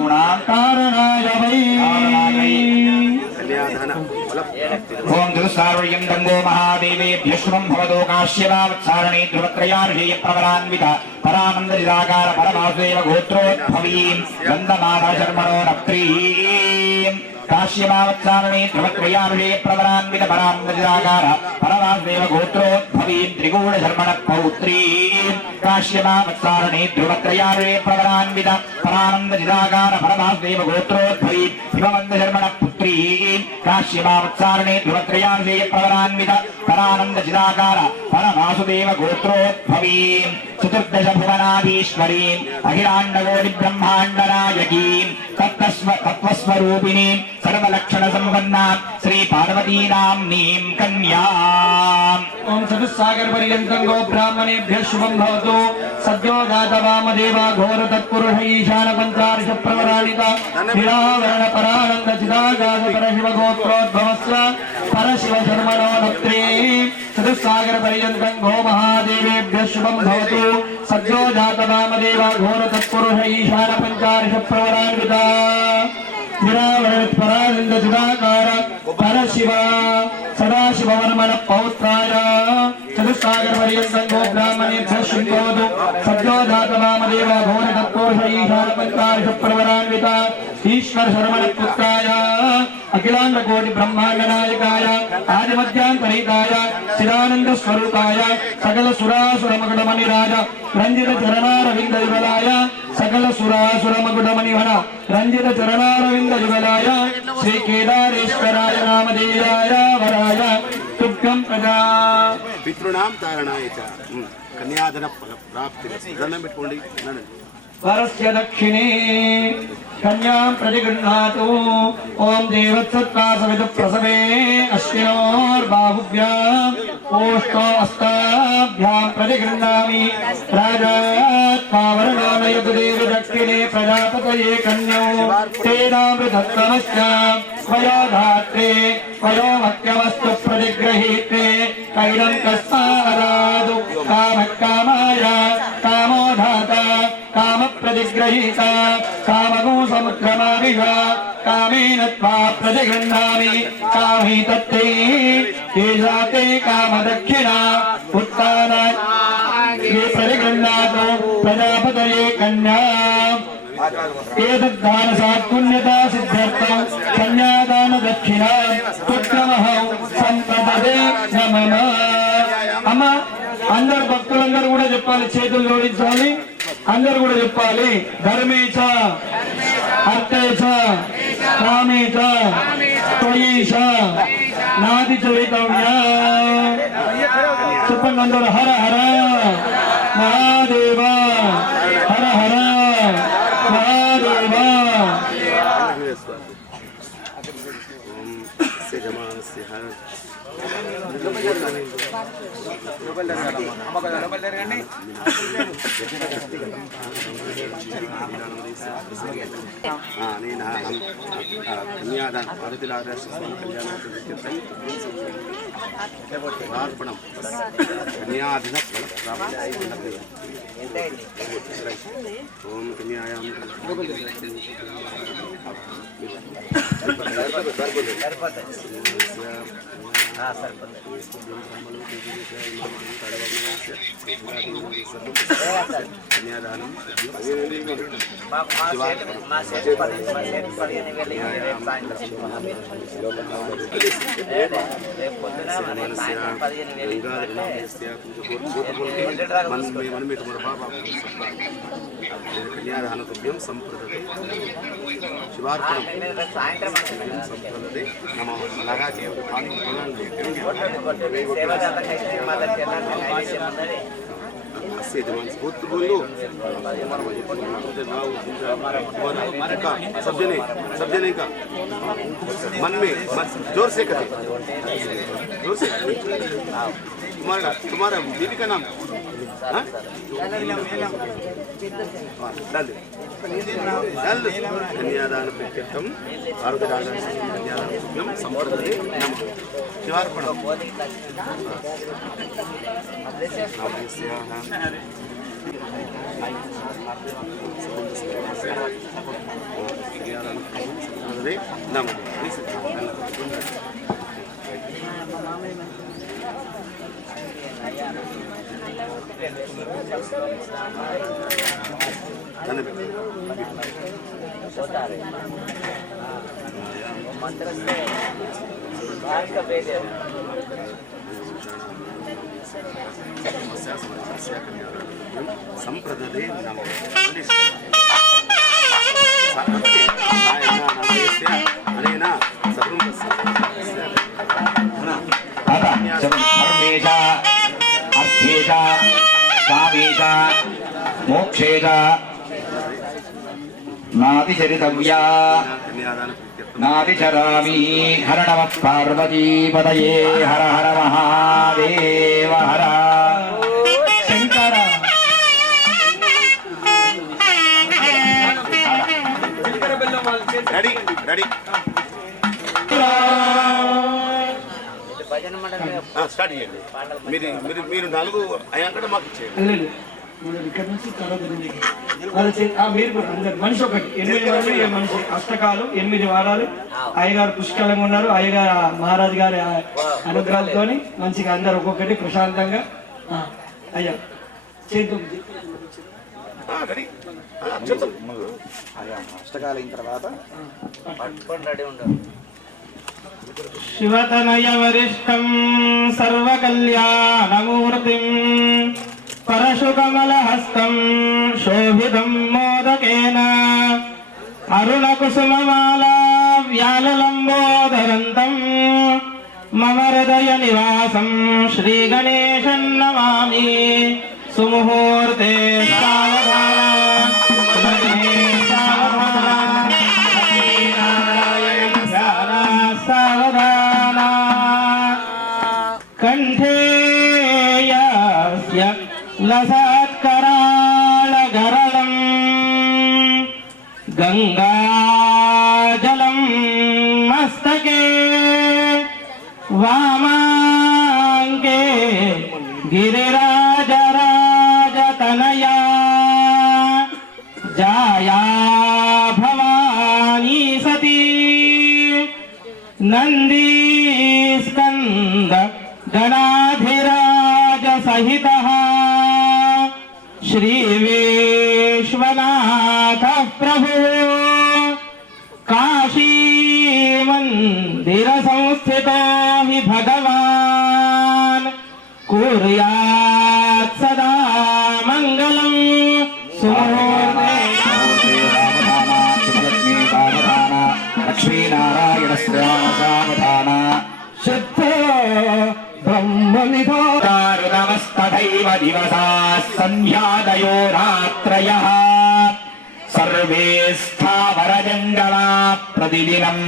కారణాయ వై. ఓం ధృసార్వయం గంగో మహాదేవేభ్యశ్వం భవతో కాశ్యవావత్సారణే ధ్రువత్రయార్షేయ ప్రవరాన్విత పరానందరిదాకార పరమాసుదేవ గోత్రోద్భవీం గంధమాధ శర్మణో నప్త్రీం కాశ్యవావత్సారణే ధ్రువత్రయార్షేయ ప్రవరాన్విత పరానందరిదాకార పరమాసుదేవ గోత్రోద్భవీం త్రిగూఢ శర్మణ పౌత్రీం కాశ్యవావత్సారణే ధ్రువత్రయార్షేయ ప్రవరాన్విత పరానందరిదాకార పరమాసుదేవ గోత్రోద్భవీం హిమవంత శర్మణ పుత్రీం కాశ్యవావత్సారణే ధ్రువత్రయార్షేయ ప్రవరాన్విత పరానంద చిదాకార పరమాసుదేవ గోత్రోద్భవీం చతుర్దశ భువనాధీశ్వరీం అఖిలాండకోటి బ్రహ్మాండ నాయకీం తత్వస్వరూపిణీం సర్వలక్షణ సంపన్నాం శ్రీ పార్వతీనాంనీం కన్యాం. ఓం चतुस्सागरपर्यन्तं गो ब्राह्मणेभ्यः शुभं भवतु सद्यो जातवामदेवा घोर तत्पुरुष ईशानपञ्चार्ष प्रवराणिता निरावरण परानन्द चिदागास परशिव गोत्रोद्भवस्य परशिव शर्मणो नत्रे चतुस्सागरपर्यन्तं गो महादेवेभ्यः शुभं भवतु सद्यो जातवामदेवा घोर तत्पुरुष ईशानपञ्चार्ष प्रवराणिता निरावरण परानन्द चिदाकार परशिव सदाशिववर्मण पौत्राय चतुस्सागरपर्यन्तं गो ब्राह्मणेभ्यः शुभं भवतु सद्यो जातवामदेव घोर तत्पुरुष ईशानपञ्चार्ष प्रवरान्विता ईश्वर शर्मण पुत्राय अखिलांड कोटि ब्रह्मांड नायकाय आदिमध्यांतरिताय चिदानंद स्वरूपाय सकल सुरासुर मकुटमणिराज रंजित चरणारविंद युगलाय सकल सुरासुर मकुटमणिवण रंजित चरणारविंद युगलाय श्री केदारेश्वराय नामधेयाय वराय तुभ्यं प्रजा पितृणां तारणाय च कन्याधन प्राप्ति దండం పెట్టుకోండి वरस्य दक्षिणे कन्यां प्रतिगृह्णातु ओं देवत्सत्त्वासविदु प्रसवे अश्विनोर्बाहुभ्याम् ओष्ठो अस्ताभ्यां प्रतिगृह्णामि राजात्मावरणो नयतु देवि दक्षिणे प्रजापतये कन्यौ तेनामृतत्वमश्च स्वयोधात्रे स्वयोमत्यमस्तु प्रतिगृहीत्रे कैलं कस्मारादु कामः कामाय कामोधाता काम प्रतिगृहीता कामगो समुद्रमाविह कामेन त्वा प्रतिगृह्णामि कामहि तत्ते केशाते कामदक्षिणा उत्तानाय ये प्रतिगृह्णातु प्रजापतये कन्या एतद्दान सात्पुण्यता सिद्ध्यर्थं कन्यादान दक्षिणा पुत्रमहौ संप्रददे नमः అమ్మ అందరు భక్తులందరూ కూడా చెప్పాలి చేతులు జోడించాలి అందరూ కూడా చెప్పాలి ధర్మేచ అర్థేచ కామేచ త్వయేచ నాది చరితవ్య చెప్పండి అందరూ హర హర మహాదేవ హర హర మహాదేవ కన్యాదాన కళ్యాణం కన్యాధిన ఓం కన్యాయాం కన్యాదానం కన్యాదానతుభ్యం సంప్రదతే శివార్పణం సంప్రదతే నమః అలాగా से जमान बहुत बोलो सब जने का मन में जोर से कहे जोर से तुम्हारा बीवी का नाम कन्यादान प्रीत्यर्थम आरोग्यदान कन्यादान संप्रदते नमः शिवार्पणम् नमः संप्रदते नमः अनेन धर्मेश अर्थेश कामेश मोक्षेश नातिचरितव्या नातिचरामि हर नमः पार्वतीपतये हर हर महादेव हर రెడీ భజన మండలి స్టార్ట్ చేయండి. మీరు 4 అయ్యాక మాకు ఇచ్చేయండి. ఇక్కడ నుంచి మీరు కూడా అందరు మనిషి ఒకటి 8 మంది మనిషి అష్టకాలు 8 వారాలు అయ్యగారు పుష్కలంగా ఉన్నారు. అయ్యగారు మహారాజు గారి అనుగ్రహంతో మంచిగా అందరు ఒక్కొక్కటి ప్రశాంతంగా అయ్యా చేద్దాం. అష్టకాలు అయిన తర్వాత పట్టుకొని రెడీ ఉండదు. శివతనయ వరిష్టం సర్వకల్యాణమూర్తిం పరశుకమలహస్తం శోభితం మోదకేన అరుణకుసుమమాలా వ్యాలలంబోదరంతం మమ హృదయ నివాసం శ్రీగణేశం నమామి. సుముహూర్తే సావధాన కంఠేయస్య లసత్కరాళగరళం గంగాజలం మస్తకే వామాంకే గిరిరాజరాజతనయా జాయా భవానీ సతీ నందీస్కంద గణాధిరాజ సహితః శ్రీ విశ్వనాథ ప్రభు కాశీ మందిర సంస్థితో హి భగవాన్ కుర్యాత్ సదా మంగళం. లక్ష్మీనారాయణ సావధాన శుద్ధో బ్రహ్మనిధో నమస్తథైవ దివసా సంధ్యాదయో రాత్రయః సర్వే స్థావరజంగళా ప్రతిదినం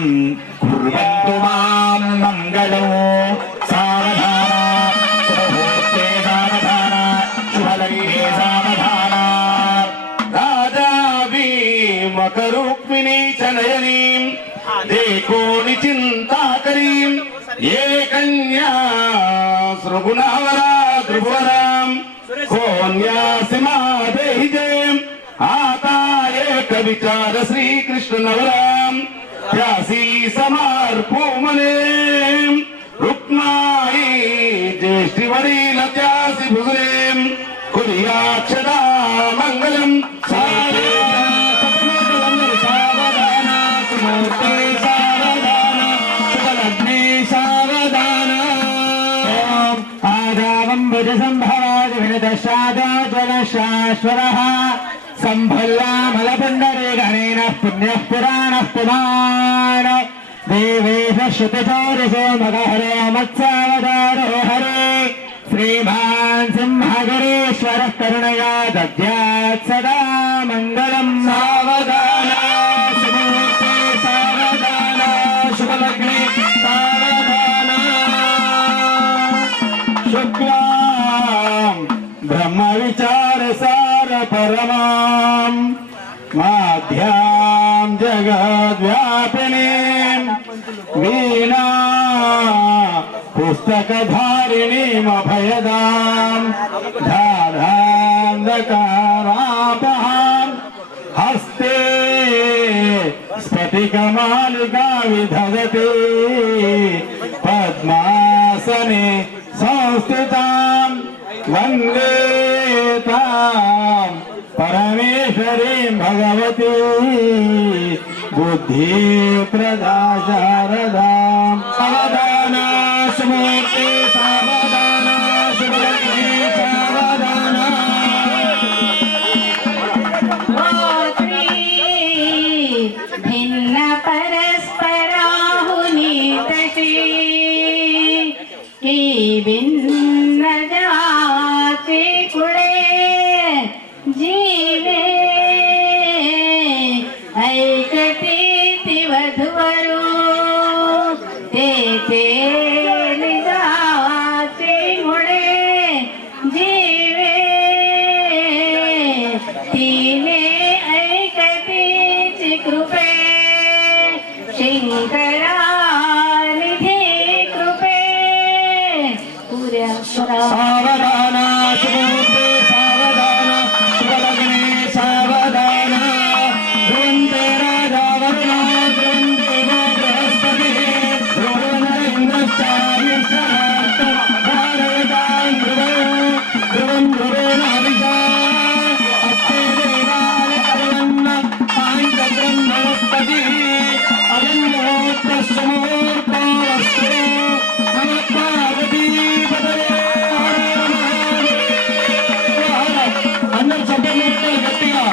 కుర్వంతు మాం మంగళం. సావధాన శుభముహూర్తే సావధాన శుభలగ్నే సావధాన. రాజా భీమకరుక్మిణీ చ నయనీం దేకోని చింతాకరీం ఏ కన్యా సృగుణవరా త్రిపురాం కోన్యాసిమాదేహి జయం ఆతాయేక విచార శ్రీకృష్ణ నవరాం ధ్యాసీ సమార్పూమనే రుక్మాయి జ్యేష్ఠివరీలత్యాసి భుజనేం కుర్యాక్షదా మంగళం. సావధాన సుమూర్తే సావధాన శుభలగ్నే సావధాన. ఆదావంబుజ సంభవాది వినదశాశ్వరః సంభల్లామలపుండరే గణేన పుణ్యః పురాణః పుమాన్ దేవేశ శృతచౌరసో మగహరో మత్సావతారో హరే శ్రీమాన్ సింహగరేశ్వరః కరుణయా దద్యాత్ సదా మంగళం. సావధాన శుభముహూర్తే సావధాన శుభలగ్నే సావధాన. శుక్లాం బ్రహ్మ విచార సార పరమాం మాధ్యాం జగద్వ్యాపినీం వీణా పుస్తకధారిణీమభయదాం ధారాంధకారాపహాం హస్తే స్ఫటికమాలికా విధదతే పద్మాసనే సంస్థితాం వందే తాం పరమేశ్వరీం భగవతి బుద్ధి ప్రదా శారదాం. సావధాన సుమూర్తే సావధాన శుభలగ్నే సావధాన. భిన్న పరస్పరాహునీతీ ఈ భిన్న జాతి కుడే జీవే ఐకటీతి వధువరు ते సావధాన శుభముహూర్తే సావధాన శుభలగ్నే సావధాన ధ్రువంతే రాజా వరుణో ధ్రువం దేవో బృహస్పతిః ధ్రువం ఇంద్రశ్చార్యశ్చ భారతాన్ ధ్రువం ధ్రువేణ హవిషా అస్తే దేవాయ అరుణన్న పాంచబ్రహ్మణస్పతిః అయం ముహూర్తస్సు ముహూర్తో అస్తు నమ పార్వతీ పతయే హర హర అందరూ చప్పట్లు కొట్టాలి గట్టిగా.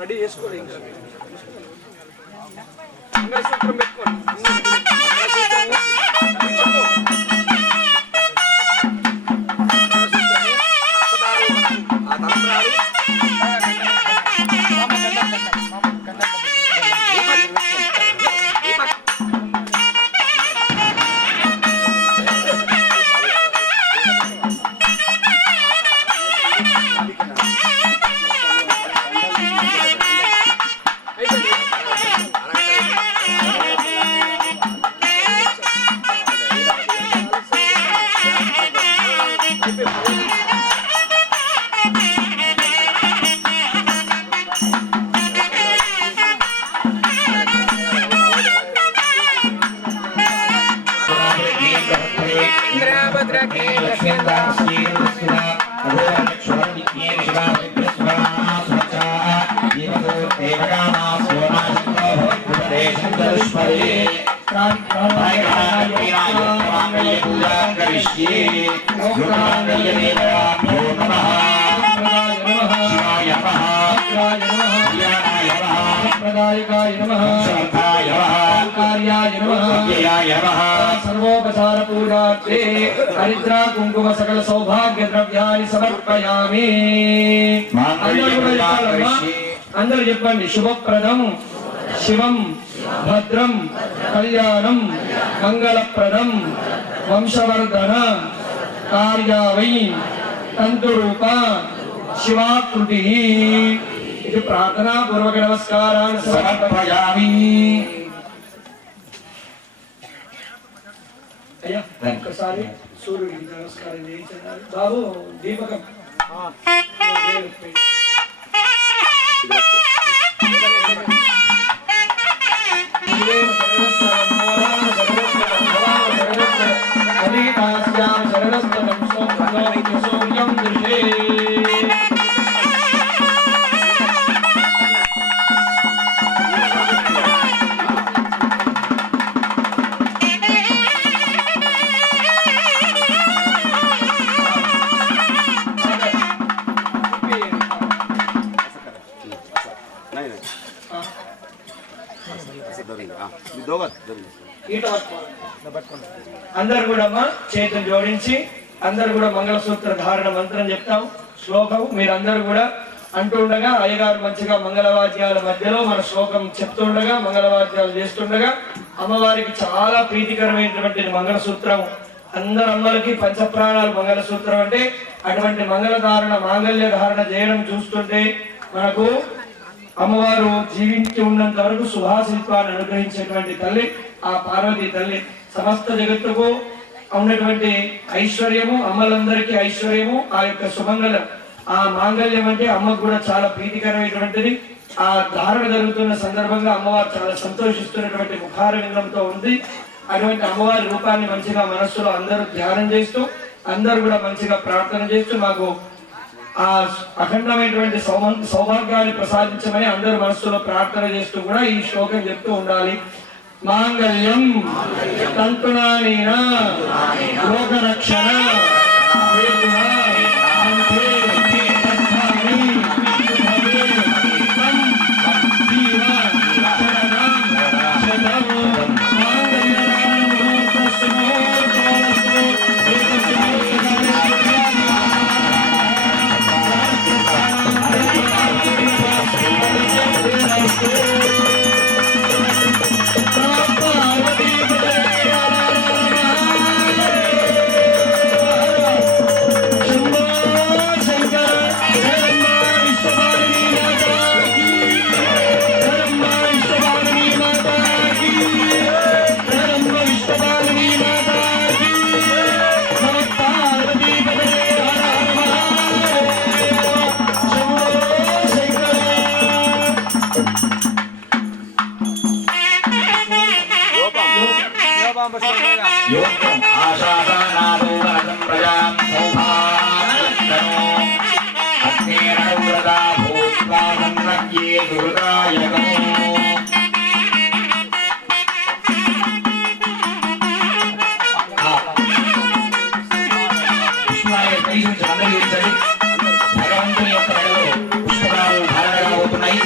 రెడీ చేసుకోండి. ఇంకా మంగళసూత్రం పెట్టుకోండి. सर्वोपचार पूजार्थे हरिद्रा कुंकुम सकल सौभाग्य द्रव्यानि समर्पयामि. అందరూ చెప్పండి. శుభప్రదం శివం భద్రం కళ్యాణం మంగళప్రదం వంశవర్ధన కార్యావై తంతురూప శివాకృతి. ఇది ప్రార్థనా పూర్వక నమస్కారాన్ని సమర్పయామి. అయ్యా ఒక్కసారి సూర్యుడికి నమస్కారం చేయించండి. బాబు దీపకం అందరు కూడా చేతులు జోడించి అందరు కూడా మంగళసూత్ర ధారణ మంత్రం చెప్తాం. శ్లోకం మీరందరూ కూడా అంటుండగా అయ్యగారు మంచిగా మంగళవాద్యాల మధ్యలో మన శ్లోకం చెప్తుండగా మంగళవాద్యాలు చేస్తుండగా అమ్మవారికి చాలా ప్రీతికరమైనటువంటి మంగళసూత్రం. అందరు అమ్మలకి పంచప్రాణాలు మంగళసూత్రం అంటే అటువంటి మంగళధారణ మాంగళ్య ధారణ చేయడం చూస్తుంటే మనకు అమ్మవారు జీవించి ఉన్నంత వరకు శుభాశిల్పాన్ని అనుగ్రహించేటువంటి తల్లి ఆ పార్వతీ తల్లి. సమస్త జగత్తుకు ఉన్నటువంటి ఐశ్వర్యము, అమ్మలందరికీ ఐశ్వర్యము, ఆ యొక్క సుమంగళం, ఆ మాంగళ్యం అంటే అమ్మకు కూడా చాలా ప్రీతికరమైనటువంటిది. ఆ ధారణ జరుగుతున్న సందర్భంగా అమ్మవారు చాలా సంతోషిస్తున్నటువంటి ముఖారవిందంతో ఉంది. అటువంటి అమ్మవారి రూపాన్ని మంచిగా మనస్సులో అందరూ ధ్యానం చేస్తూ అందరూ కూడా మంచిగా ప్రార్థన చేస్తూ మాకు ఆ అఖండమైనటువంటి సౌభాగ్యాన్ని ప్రసాదించమని అందరూ మనస్సులో ప్రార్థన చేస్తూ కూడా ఈ శ్లోకం చెప్తూ ఉండాలి. మాంగళ్యం తంతునానేన లోకరక్షణ హేతునా అంతే తద్ధామి భవే తం జీవ శరణం శతం మాంగళ్యానాం లోకస్మోర్చోలస్మో योगम् आशासानादो वरदं प्रजां सौभाग्यनो अग्नेरौरदा भूत्वा सन्नग्ये दुर्गायगो పుష్పాలు కలిసి అందరూ ఇచ్చండి. భగవంతుని యొక్క మెడలో పుష్పకాలు ధారణగా అవుతున్నాయి.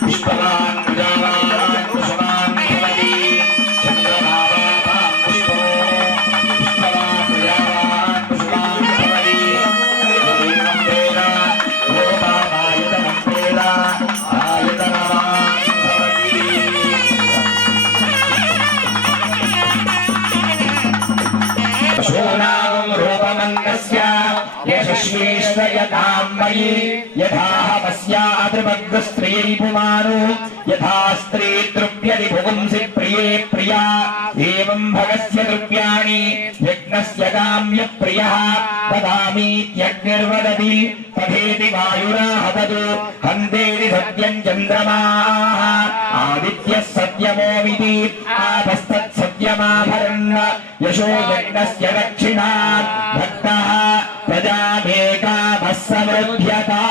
पुष्पवान् प्रजावान् कुसुमान् भवति चन्द्रभावान् पुष्पो पुष्पवान् प्रजावान् कुसुमान् भवति एवं वेद गोपावायुतमं वेद आयुतनवान् भवति पशूनां रूपमन्नस्य यशस्वीश्वयतां मयि यथाहमस्यादृमग्रस्त्रियै पुमानो यथा स्त्री तृप्यति भुवंसि प्रिये प्रिया एवं भगस्य द्रव्याणि यज्ञस्य काम्य प्रियः ददामीत्यग्निर्वदति तथेति वायुराहततो हन्तेति सत्यं चन्द्रमाः आदित्यः सत्यमोमिति आपस्तत्सत्यमाभरन् यशो यज्ञस्य दक्षिणात् भक्तः प्रजामेकामः समृद्ध्यता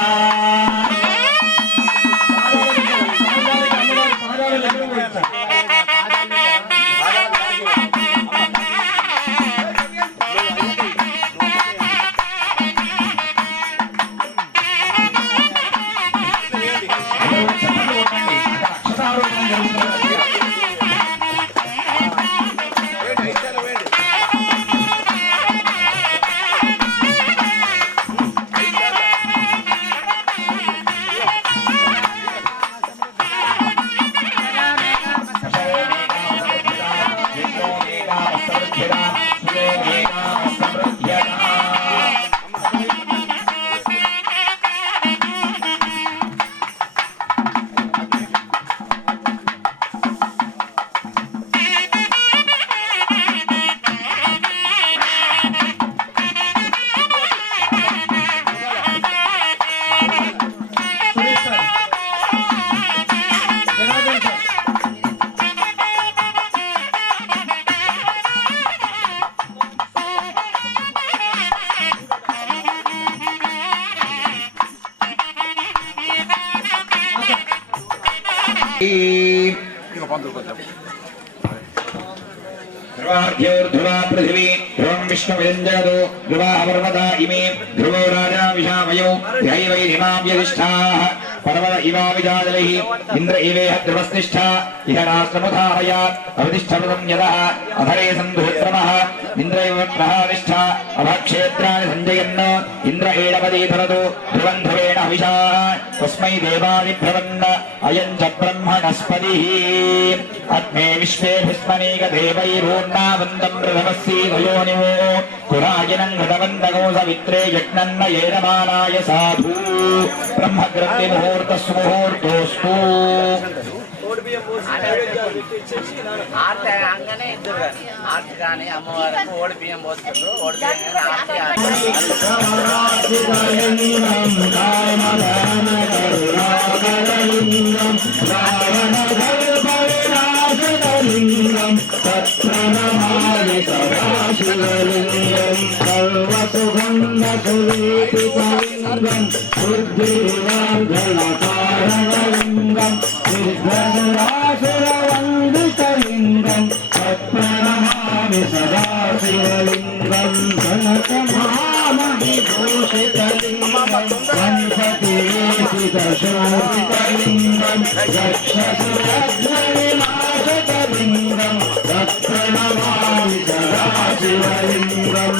ध्रुवा पृथिवी ध्रुवं विष्णुविरञ्जगतो ध्रुवा पर्वता इमे ध्रुवो राजा विशामयो ध्यायैवैरिमां यदिष्ठाः पर्वत इवाविजादलैः इन्द्र इवेह ध्रुवस्तिष्ठा इह राष्ट्रमुधारयात् अवतिष्ठमृतं यतः अधरे सन्धुत्रमः इन्द्र इव प्रहादिष्ठा अभक्षेत्राणि सञ्जयन् इन्द्र एडपदी धरतु ध्रुवं ध्रुवेण हविषाः तस्मै देवादिभ्रवन् अयं च ब्रह्मणस्पतिः अग्ने विश्वे भस्मनेक देवैरूर्णावन्दं प्रथमस्सी वयोनिवो कुरायनं घटवन्दगो सवित्रे यज्ञन्न येनमानाय साधु ब्रह्मग्रन्थि मुहूर्तस्सु मुहूर्तोऽस्तु ఓడి బియ్యం పోసి నైవేద్యాలు పెట్టి ఇచ్చేసి ఆర్తి అంగనే ఇద్దరు కానీ ఆర్తి కానీ అమ్మవారికి ఓడి బియ్యం పోస్తారు ఓడి బియ్యం కానీ బుద్ధివర్ధనకారణలింగం సిద్ధరాసురవందితలింగం తత్ప్రణమామి సదా శివలింగం కనకమామహిభూషితలింగం గణపతిశోభితలింగం రక్షసురగ్నవినాశకలింగం తత్ప్రణమామి సదా శివలింగం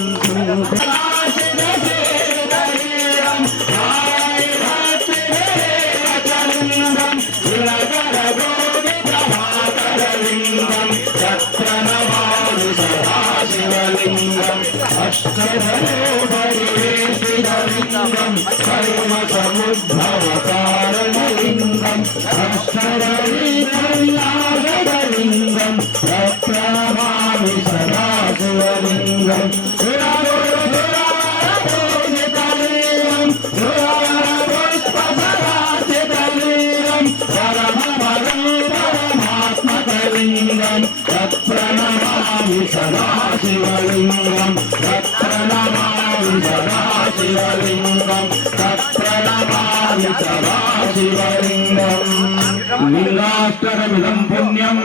అష్టరూపరివేషితలింగం కర్మ సముద్భవకారణలింగం అష్టరవినాశకలింగం ప్రణమామి సదా శివలింగం పరమాత్మకలింగం తత్ప్రణమామి సదా శివలింగం తత్ప్రణమామి సదా శివలింగం తత్ప్రణమామి సదా శివలింగం లింగాష్టరమిదం పుణ్యం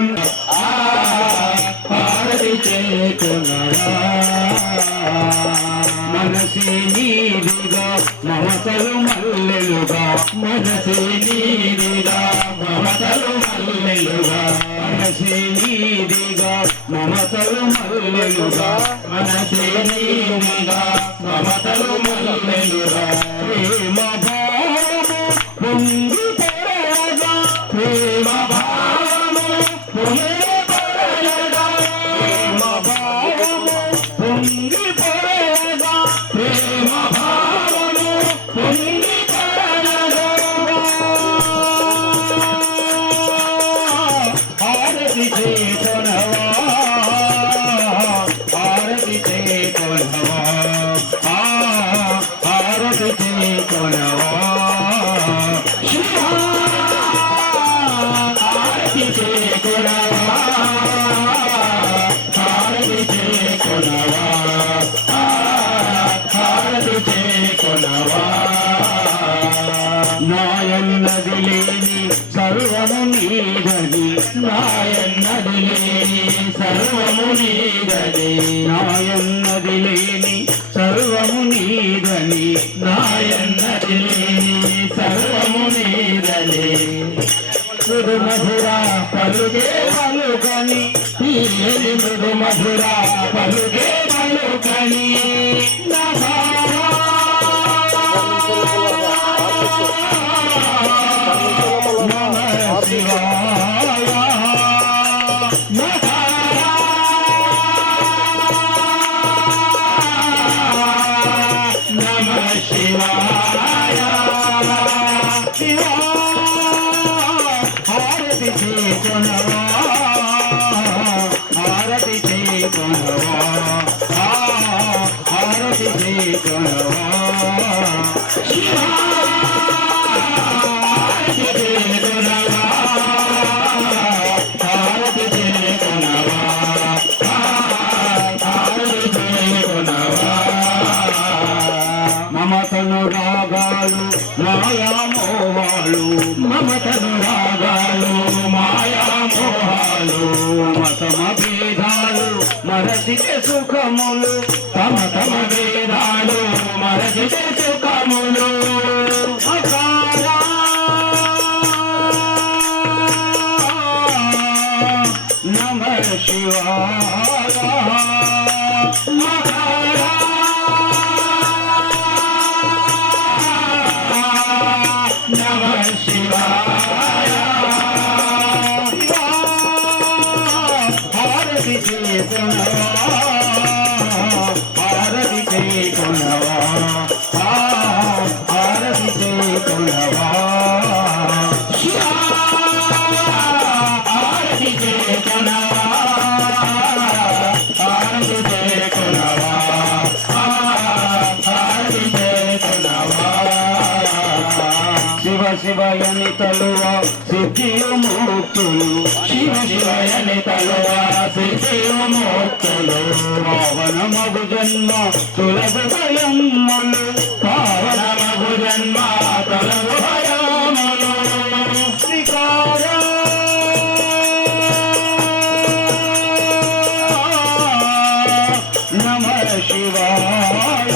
పార్వతి చేతునరా మనసే నీదిగా మమతలు మల్లెలుగా మనసే నీదిగా మమతలు మల్లెలుగా మనసే నీదిగా మమతలు మల్లెలుగా మనసే నీదిగా మమతలు మల్లెలుగా ప్రేమ భావము పొంగి పొరగా ప్రేమ భావము పొంగి పొరగా ప్రేమ భావము పొంగి పొరగా ప్రేమ భావము పొంగి పొరగా ఆరతి చేకొనవా ఆరతి చేకొనవా ఆరతి చేకొనవా ఆరతి చేకొనవా ఆరతి చేకొనవా ఆరతి చేకొనవా నాయన్నది లేని సర్వము నీదని నాయన్నది లేని సర్వము నీదని నాయన్నది లేని సర్వము నీదని నాయన్నది లేని సర్వము నీదని మృదు మధుర పలుగే పలుకని తీయని మృదు మధుర పలుగే పలుకని నమ శివాయ నమ శివాయ హారతి చేకొనవా హారతి చేకొనవా హారతి చేకొనవా హారతి చేకొనవా హారతి చేకొనవా హారతి చేకొనవా మమతను రాగాలు మాయామోహాలు మమతను రాగాలు మాయామోహాలు మతమ భేదాలు మరచితే సుఖములు తమ తమ భేదాలు మరచితే సుఖములు అకారా నమ శివాయ మకారా నమ శివాయ హారతి చేకొనవా హారతి చేకొనవా హారతి చేకొనవా తలువ సిద్ధియు ముక్తులు శివ శివయని తలువ సిద్ధియు ముక్తులు పావనమగు జన్మ తులగు భయములు పావనమగు జన్మ తొలగు భయములు శ్రీకార నమ శివాయ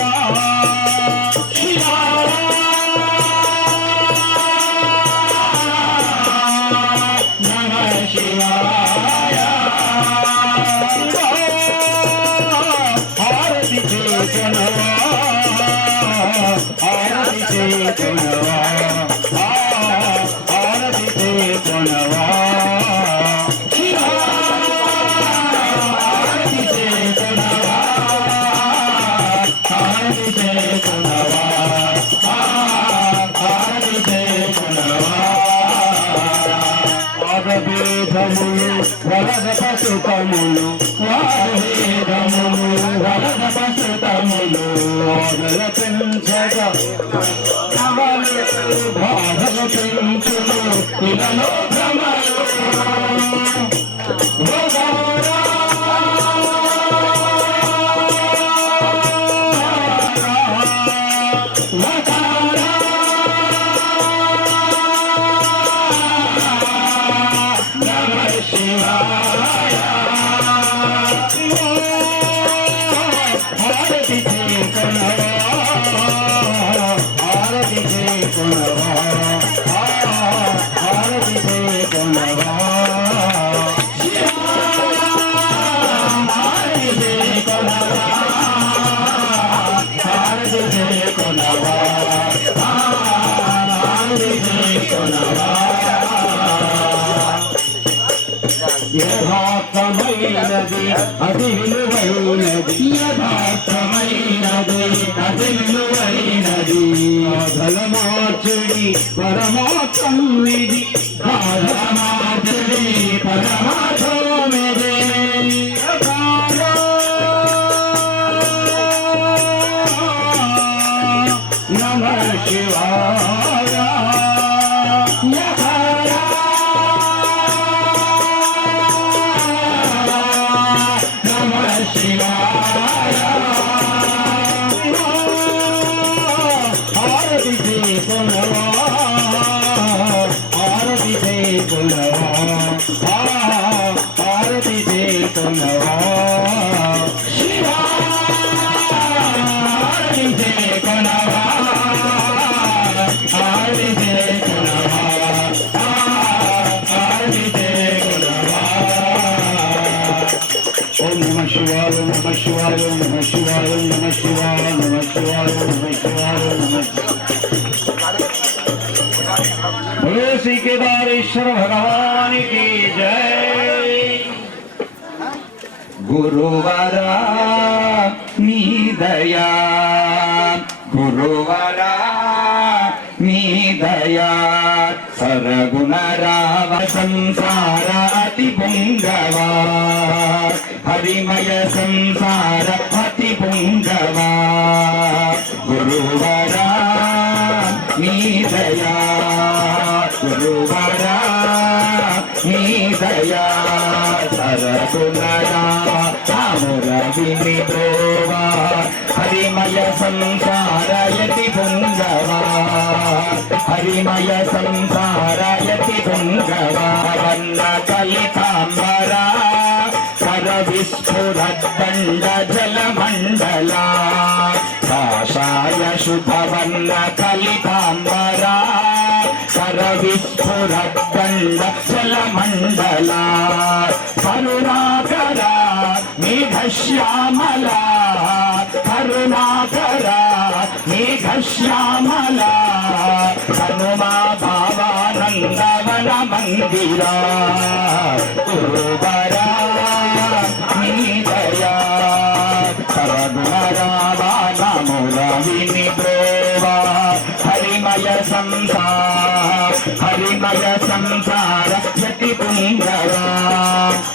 వరద పశుతములు వాదములు వరద పశుతములు వాదల పెంచగా బాధలు పెంచులు ఇలలో భ్రమలు యథార్థమైనది అది విలువైనది యథార్థమైనది అది విలువైనది బాధలమార్చుడి పరమాత్మది బాధలమార్చుడి పరమాత్మదే నమ శివాయ श्री केदारेश्वर भगवान की जय। गुरुवरा नी दया गुरुवरा नी दया सरगुणराव संसार अति पुंगवा हरिमय संसार अति पुंगवा गुरुवरा नी दया गुरुवरा नी दया सरगुणरा आमुरविनि प्रोवा हरिमय संसार यति पुंगवा हरिमय संसार यति पुंगवा वन्न कलितांबरा कर विस्फुरद्दण्ड जलमण्डला काषाय शुभवर्ण कलितांबरा कर विस्फुरद्दण्ड जलमण्डला करुणाकरा मेघश्यामला करुणाकरा मेघश्यामला हनुमा भावानन्दवन मन्दिरा गुरुवरा नी दया सरगुणरावा नमुरविनि प्रोवा हरिमय संसार यति पुंगवा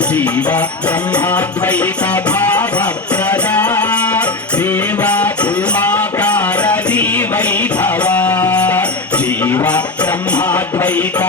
जीव ब्रह्माद्वैत भाव प्रदा देवा उमाकार जीवैभवा जीव ब्रह्माद्वैत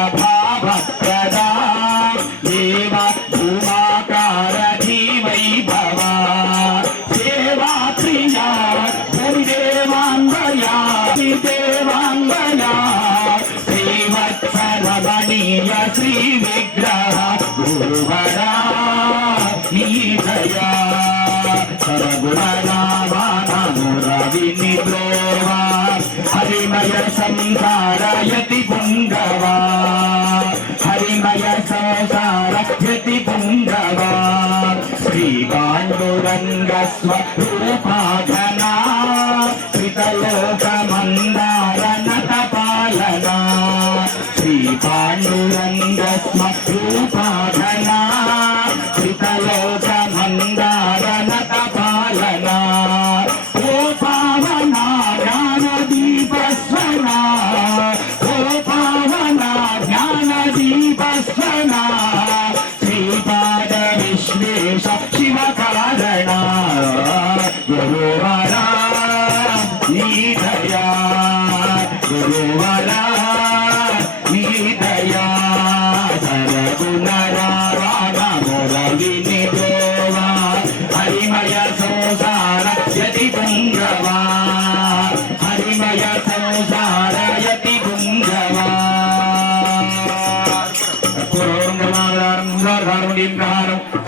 రఘురామానమురవినిద్రోవా హరిమయ సంసారయతి పుంగవా హరిమయ సంసారయతి పుంగవా శ్రీ పాండురంగ స్వరూపాధనా శ్రీతలోకమందార నటపాలనా శ్రీ పాండురంగ స్వరూపాధనా శ్రీతలోకమందార నటపాలనా ఓ పావనా జ్ఞానదీపస్వనా ఓ పావనా జ్ఞానదీపస్వనా శ్రీపాద విశ్వేశ శివ కారణ గురువరా నీ దయా గురువరా నీ దయా సరగుణరావణమురవినిద్రోవా హరిమయ సంసార యతి పుంగవా హరిమయ సంసార యతి పుంగవా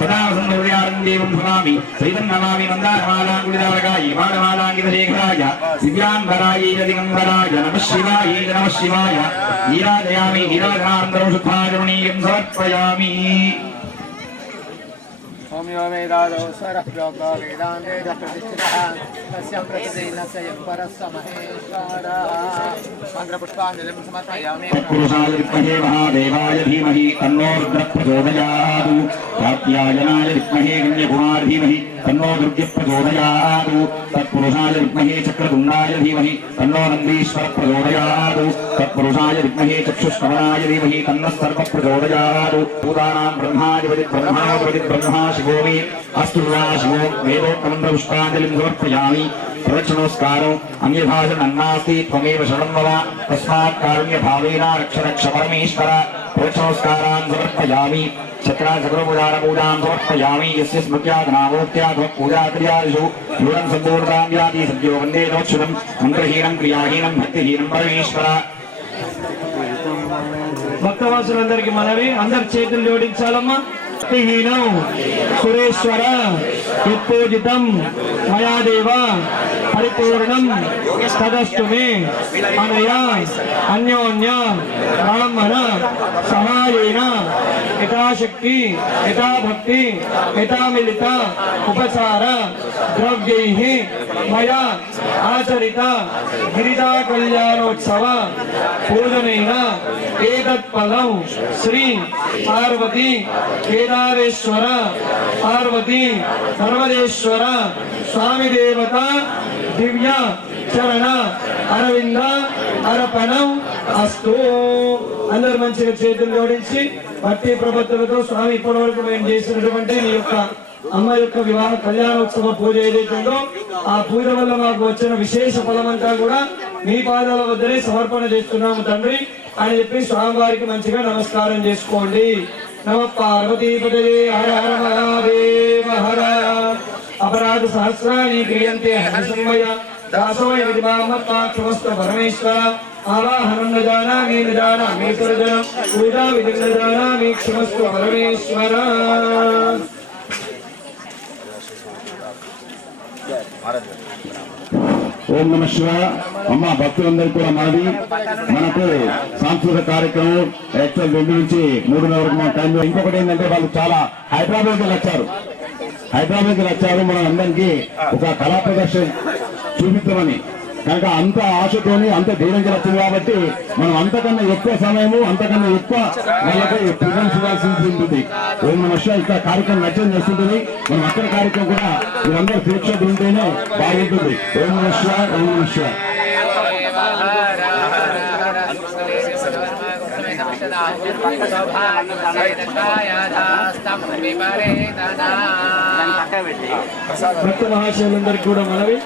సదా సందర్యారం దేవం భవామి చైతన్యమామి మందారమాలాంగుళిదారకాయ మాలమాలాంగితశేఖరాయ దివ్యాంబరాయ దిగంబరాయ నమః శివాయ నీరాజయామి నీరాజనానందరం శుద్ధాచరణీయం సమర్పయామి. ఓంయో వేదాదో సరప్రోక్త వేదాంతే ప్రతిష్ఠితః తస్య ప్రతిదినస్య పరస్య మహేశ్వరః మంత్రపుష్పాంజలిం సమర్పయామి. తత్పురుషాయ విద్మహే మహాదేవాయ ధీమహి తన్నో రుద్రః ప్రచోదయాత్ కాత్యాయనాయ విద్మహే కన్యకుమార ధీమహి తన్నో దుర్గః ప్రచోదయాత్ తత్పురుషాయ విద్మహే చక్రతుండాయ ధీమహి తన్నో నందీశ్వరః ప్రచోదయాత్ తత్పురుషాయ విద్మహే చక్షుష్కమలాయ ధీమహి తన్నః సర్వః ప్రచోదయాత్ భూతానాం బ్రహ్మాధిపతి బ్రహ్మా శివోమి అస్తు శివో వేదోక్తమంత్ర పుష్పాంజలిం సమర్పయామి. ప్రదక్షిణోస్కారం అన్యభాషణన్నాస్తి త్వమేవ శరణం మమ తస్మాత్ కారుణ్య భావేన రక్ష రక్ష పరమేశ్వర. ప్రదక్షిణోస్కారాన్ సమర్పయామి. చక్రాచక్రపూజాం సమర్పయామి. యస్య స్మృత్యాదనామోక్త్యాధ పూజాక్రియాదిషు యూఢం సంపూర్ణతాం యాతి సద్యో వందే నోచ్ఛుతం మంత్రహీనం క్రియాహీనం భక్తిహీనం పరమేశ్వర. భక్తవాసులందరికీ మనవి, అందరు చేతులు జోడించాలమ్మా. భక్తిహీనం సురేశ్వర యత్పూజితం మయా దేవ పరిపూర్ణం తదస్తు మే అనయా అన్యోన్య బ్రాహ్మణ సహాయేన యథాశక్తి యథాభక్తి యథామిలిత ఉపచార ద్రవ్యైః మయా ఆచరిత గిరిజా కళ్యాణోత్సవ పూజనేన ఏతత్ ఫలం శ్రీ పార్వతీ కేదారేశ్వర పార్వతీ సర్వదేశ్వర స్వామి దేవత దివ్య చరణ అరవింద అర్పణం అస్తు. అందరు మంచిగా చేతులు జోడించి భక్తి ప్రపత్తులతో స్వామి ఇప్పటి వరకు మేము చేసినటువంటి మీ యొక్క అమ్మ యొక్క వివాహ కళ్యాణోత్సవ పూజ ఏదైతుందో ఆ పూజ వల్ల మాకు వచ్చిన విశేష ఫలమంతా కూడా మీ పాదాల వద్దనే సమర్పణ చేస్తున్నాము తండ్రి అని చెప్పి స్వామివారికి మంచిగా నమస్కారం చేసుకోండి. నమ పార్వతీపతయే హర హర మహాదేవ హర. అపరాధ సహస్రాన్ని క్రియంతే హరిసంమయ దాసోయ విధిమామత్తాక్షమస్త పరమేశ్వర. ఆవాహనం న జానామి న జానామి సర్జనం పూజా విధిం న జానామి క్షమస్వ పరమేశ్వర. ఓం నమ శివాయ. అమ్మ భక్తులందరికీ కూడా మనది, మనకు సాంస్కృతిక కార్యక్రమం యాక్చువల్ 2 నుంచి 3:30 వరకు మన టైంలో. ఇంకొకటి ఏంటంటే వాళ్ళు చాలా హైదరాబాద్కి వచ్చారు మనం అందరికీ ఒక కళా ప్రదర్శన చూపిస్తామని. కనుక అంత ఆశతోని అంత ధైర్యంగా వచ్చింది కాబట్టి మనం అంతకన్నా ఎక్కువ సమయము అంతకన్నా ఎక్కువ వాళ్ళకి ప్రిజెన్స్ ఇవ్వాల్సి ఉంటుంది. ఓం నమ శివాయ. ఇక్కడ కార్యక్రమం నచ్చని చేస్తుంటుంది. మనం అక్కడ కార్యక్రమం కూడా మీరందరూ ప్రేక్షకులు ఉంటేనే బాగుంటుంది. ఓం నమ శివాయ. ఓం నమ శివాయ. భక్త మహాశయులందరికీ కూడా మనవి,